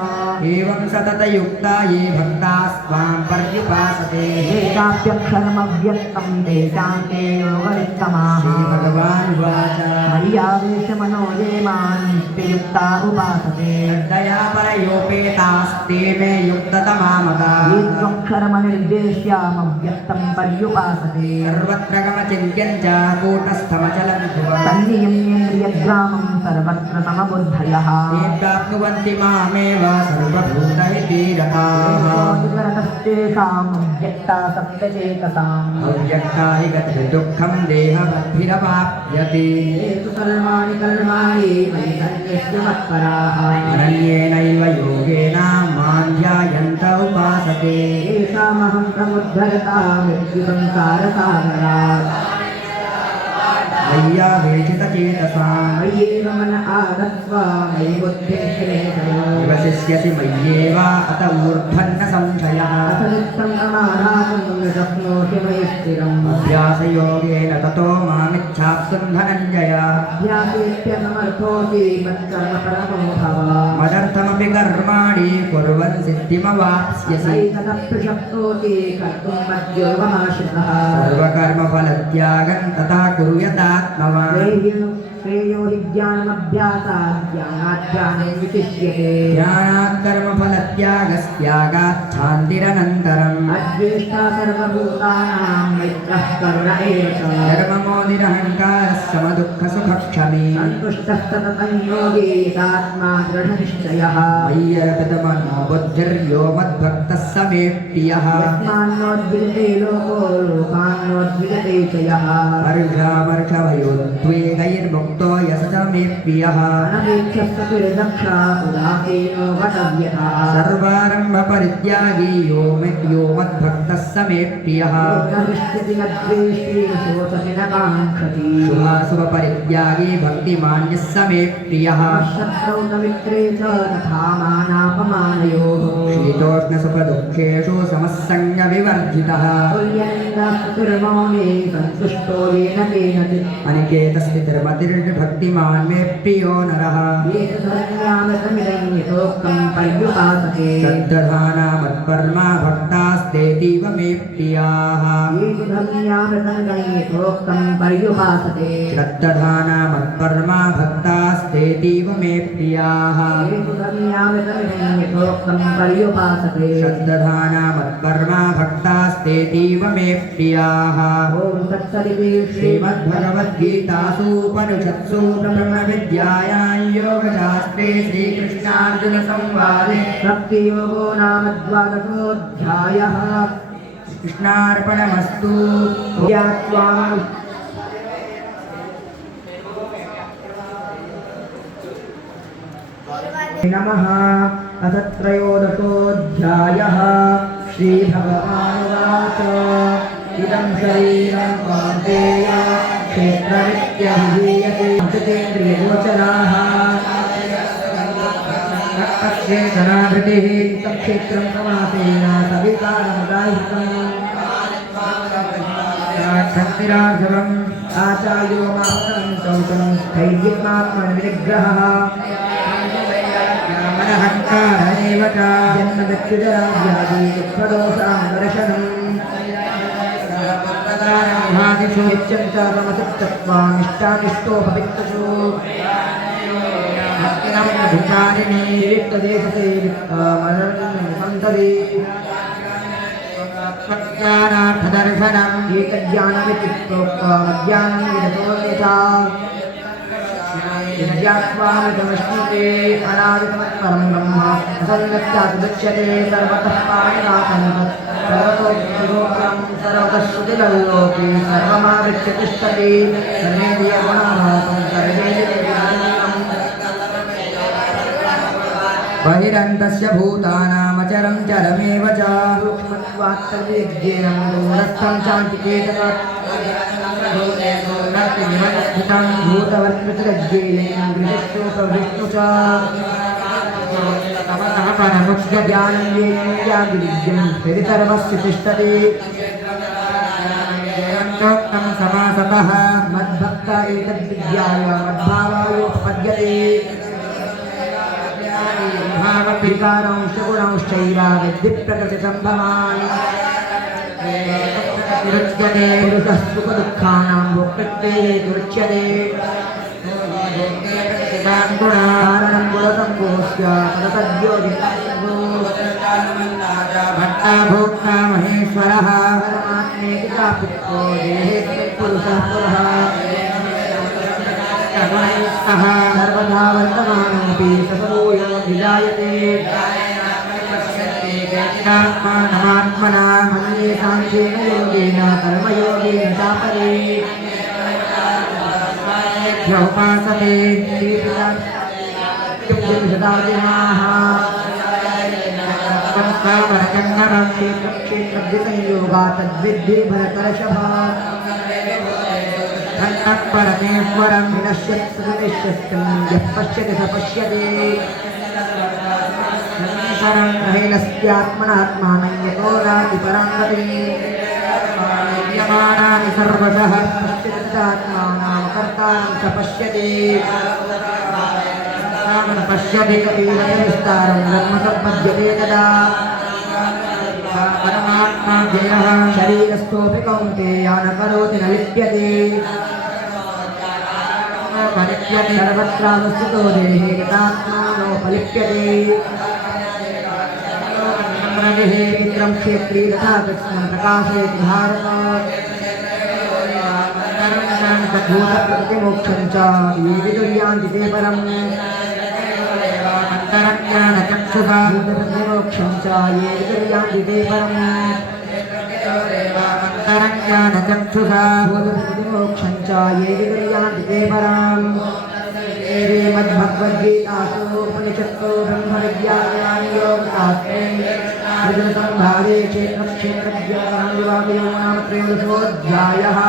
एवं सततयुक्ता ये भक्तास्त्वां पर्युपासते एकाप्यक्षरमव्यक्तं तेषां ते योगनिष्ठमाः श्रीभगवानुवाच मय्यावेशमनो ये मां युक्ता उपासते दया परयोपेतास्ते मे युक्ततमा मताः ये त्वक्षरमनिर्देश्यामव्यक्तं पर्युपासते सर्वत्र गमचिन्त्यं च कूटस्थमचलं ध्रुवम् तन्नियम्येन्द्रियग्रामं सर्वत्र समबुद्धयः ते प्राप्नुवन्ति मामेव सर्वभूतहितीरताः तेषामव्यक्ता सप्तचेतसाम् अव्यक्ता हि गतिर्दुःखं देहवद्भिरवाप्यते येषु सर्वाणि कर्माणि मयि सन्न्यस्य मत्पराः अनन्येनैव योगेन मां ध्यायन्त उपासते येषामहं समुद्धरता मृत्युसंसारसागरात् मय्यावेशितचेतसां मय्येव मन आदत्वा मयि बुद्धिं श्रेषय निवसिष्यसि मय्येव अत ऊर्ध्वन्न संशयः असनिष्ठं समाधातुं न शक्नोषि मयि स्थिरम् अभ्यासयोगेन ततो मामिच्छाप्तुं धनञ्जय अभ्यासेत्यसमर्थोऽसि मत्कर्म परमो भव मदर्थमपि कर्माणि कुर्वन् सिद्धिमवाप्स्यसि नैतदप्यशक्तोऽसि कर्तुं मद्योगमाश्रितः सर्वकर्मफलत्यागं तथा कुर्यादात्मवान् श्रेयो हि ज्ञानमभ्यासात् ज्ञानाध्यानं विशिष्यते ज्ञानात् कर्मफलत्यागस्त्यागात् शान्तिरनन्तरम् अद्वेष्टा सर्वभूतानां मैत्रः करुण एव च धर्ममोदिरहङ्कारः समदुःखसुखक्षमी सन्तुष्टः सततं योगी यतात्मा दृढनिश्चयः मय्यर्पितमनो बुद्धिर्यो मद्भक्तः स मे प्रियः यस्मान्नोद्विजते लोको लोकान्नोद्विजते च यः हर्षामर्षभयोद्वेगैर्मुक्तो यः स मे प्रियः अनपेक्षस्तुर्दक्षा उदासीनो गतव्यथा सर्वारम्भपरित्यागी यो मद्भक्तः स मे प्रियः न दृश्यति न द्वेष्टि न शोचति न काङ्क्षति शुभाशुभपरित्यागी भक्तिमान्यः स मे प्रियः शत्रौ न मित्रे च तथा मानापमानयोः शीतोष्णसुखदुःखेषु समस्सङ्गविवर्जितः तुल्यनिन्दास्तुतिर्मौने सन्तुष्टो येन केनचित् अनिकेतस्थितिर्मतिर्भक्तिमान् मे प्रियो नरः ये च धर्म्यामृतमिदं यथोक्तं पर्युपासते तद्दधाना मत्परमा भक्तास्ते भक्तास्तेतीव मे प्रियाः प्रोक्तं पर्युपासते श्रद्दधाना मत्परमा भक्तास्तेतीव मे प्रियाः प्रोक्तं पर्युपासते श्रद्दधाना मत्परमा भक्तास्तेतीव मे प्रियाः ॐ तत्सदिति श्रीमद्भगवद्गीतासु उपनिषत्सु ब्रह्मविद्यायां योगशास्त्रे श्रीकृष्णार्जुनसंवादे भक्तियोगो नाम द्वादशोऽध्यायः कृष्णार्पणमस्तु ज्ञात्वा नमः अथ त्रयोदशोऽध्यायः श्रीभगवानुवाच इदं शरीरं कौन्तेय क्षेत्रमित्यभिधीयते जितेन्द्रियगोचराः तत्क्षेत्रनाभृतिः तत्क्षेत्रं समासेन सविकारमुदाहृतम् शक्तिरार्जवम् आचार्यो मातरं चौतं स्थैर्यमात्मनिग्रहः मनहङ्कार एव च जन्मदक्षुजराव्याधि दुःखदोषादर्शनम् महादिषु नित्यं च समसुप्तत्वानिष्टानिष्टोपवित्तषु भक्तिरमधिकारिणी वित्तदेशसेवित्तामनन्तरि सत्यानार्थदर्शनम् एतज्ज्ञानमिति प्रोक्त्वा मज्ञानं विदतोऽन्यथा विद्यात्वामिदमश्नुते अनादितमत्परं ब्रह्म असन्नत्यादुच्यते सर्वतः पाणिनाथं सर्वतोऽप्यलोकं सर्वतः श्रुतिलल्लोके सर्वमावृत्य तिष्ठति सर्वेन्द्रियगुणाभासं सर्वेन्द्रियविनाशनं बहिरन्तस्य भूतानामचरं चरमेव च सूक्ष्मत्वात् सर्वज्ञेन दूरस्थं चान्तिके स्थितं भूतवत्प्रतिरज्ञेन गृहस्थोपविष्णु च तपतः परमुच्यते ज्ञानं येयादिविद्यं हृदि सर्वस्य तिष्ठति चोक्तं समासतः मद्भक्ता एतद्विद्याय मद्भावायोपपद्यते विकारांश्च गुणांश्चैव विद्धिप्रकृतिसम्भवान् विरुच्यते पुरुषः सुखदुःखानां भोक्तृत्वे हेतुरुच्यते कारणं गुणसङ्गोऽस्य तदसद्योगितो भट्टा भोक्ता महेश्वरः परमात्मेति चापुत्रो देहेऽस्मिन् पुरुषः पुरः सर्वदा वर्तमानोऽपि ससमूयो विजायते आत्मानमात्मना मन्ये साङ्ख्येन योगेन कर्मयोगेन चापरे उपासते शतादिनाः संस्थापरजङ्गमं क्षेत्रक्षेत्रद्विसंयोगा तद्विद्धि भरतर्षभा धन्नः परमेश्वरं विनश्यत्सुनिश्यस्तं यः पश्यति स पश्यति ईश्वरं ग्रहेणस्त्यात्मनात्मानं यतो नाति परां गतिम् विद्यमानानि सर्वशः पश्यत्यात्मानां कर्तारं स पश्यति न पश्यति विस्तारं ब्रह्म सम्पद्यते तदा परमात्मा व्ययः शरीरस्थोऽपि कौन्तेय न करोति न लिप्यते परिप्यते सर्वत्रावस्थितो देहे यथात्मानोपलिप्यते क्षेत्रं क्षेत्री तथा कृष्णं प्रकाशयति भारत भूतप्रकृतिमोक्षं च ये विदुर्यान्ति ते परम् अन्तरज्ञानचक्षुषा भूतप्रकृतिमोक्षं च ये विदुर्यान्ति ते परम् अन्तरज्ञानचक्षुषा भूतप्रकृतिमोक्षं च ये विदुर्यान्ति ते परम् श्रीमद्भगवद्गीतासु उपनिषत्सु ब्रह्मविद्यायां योगशास्त्रे अर्जुनसंवादे क्षेत्रक्षेत्रज्ञानविभागयो नाम त्रयोदशोऽध्यायः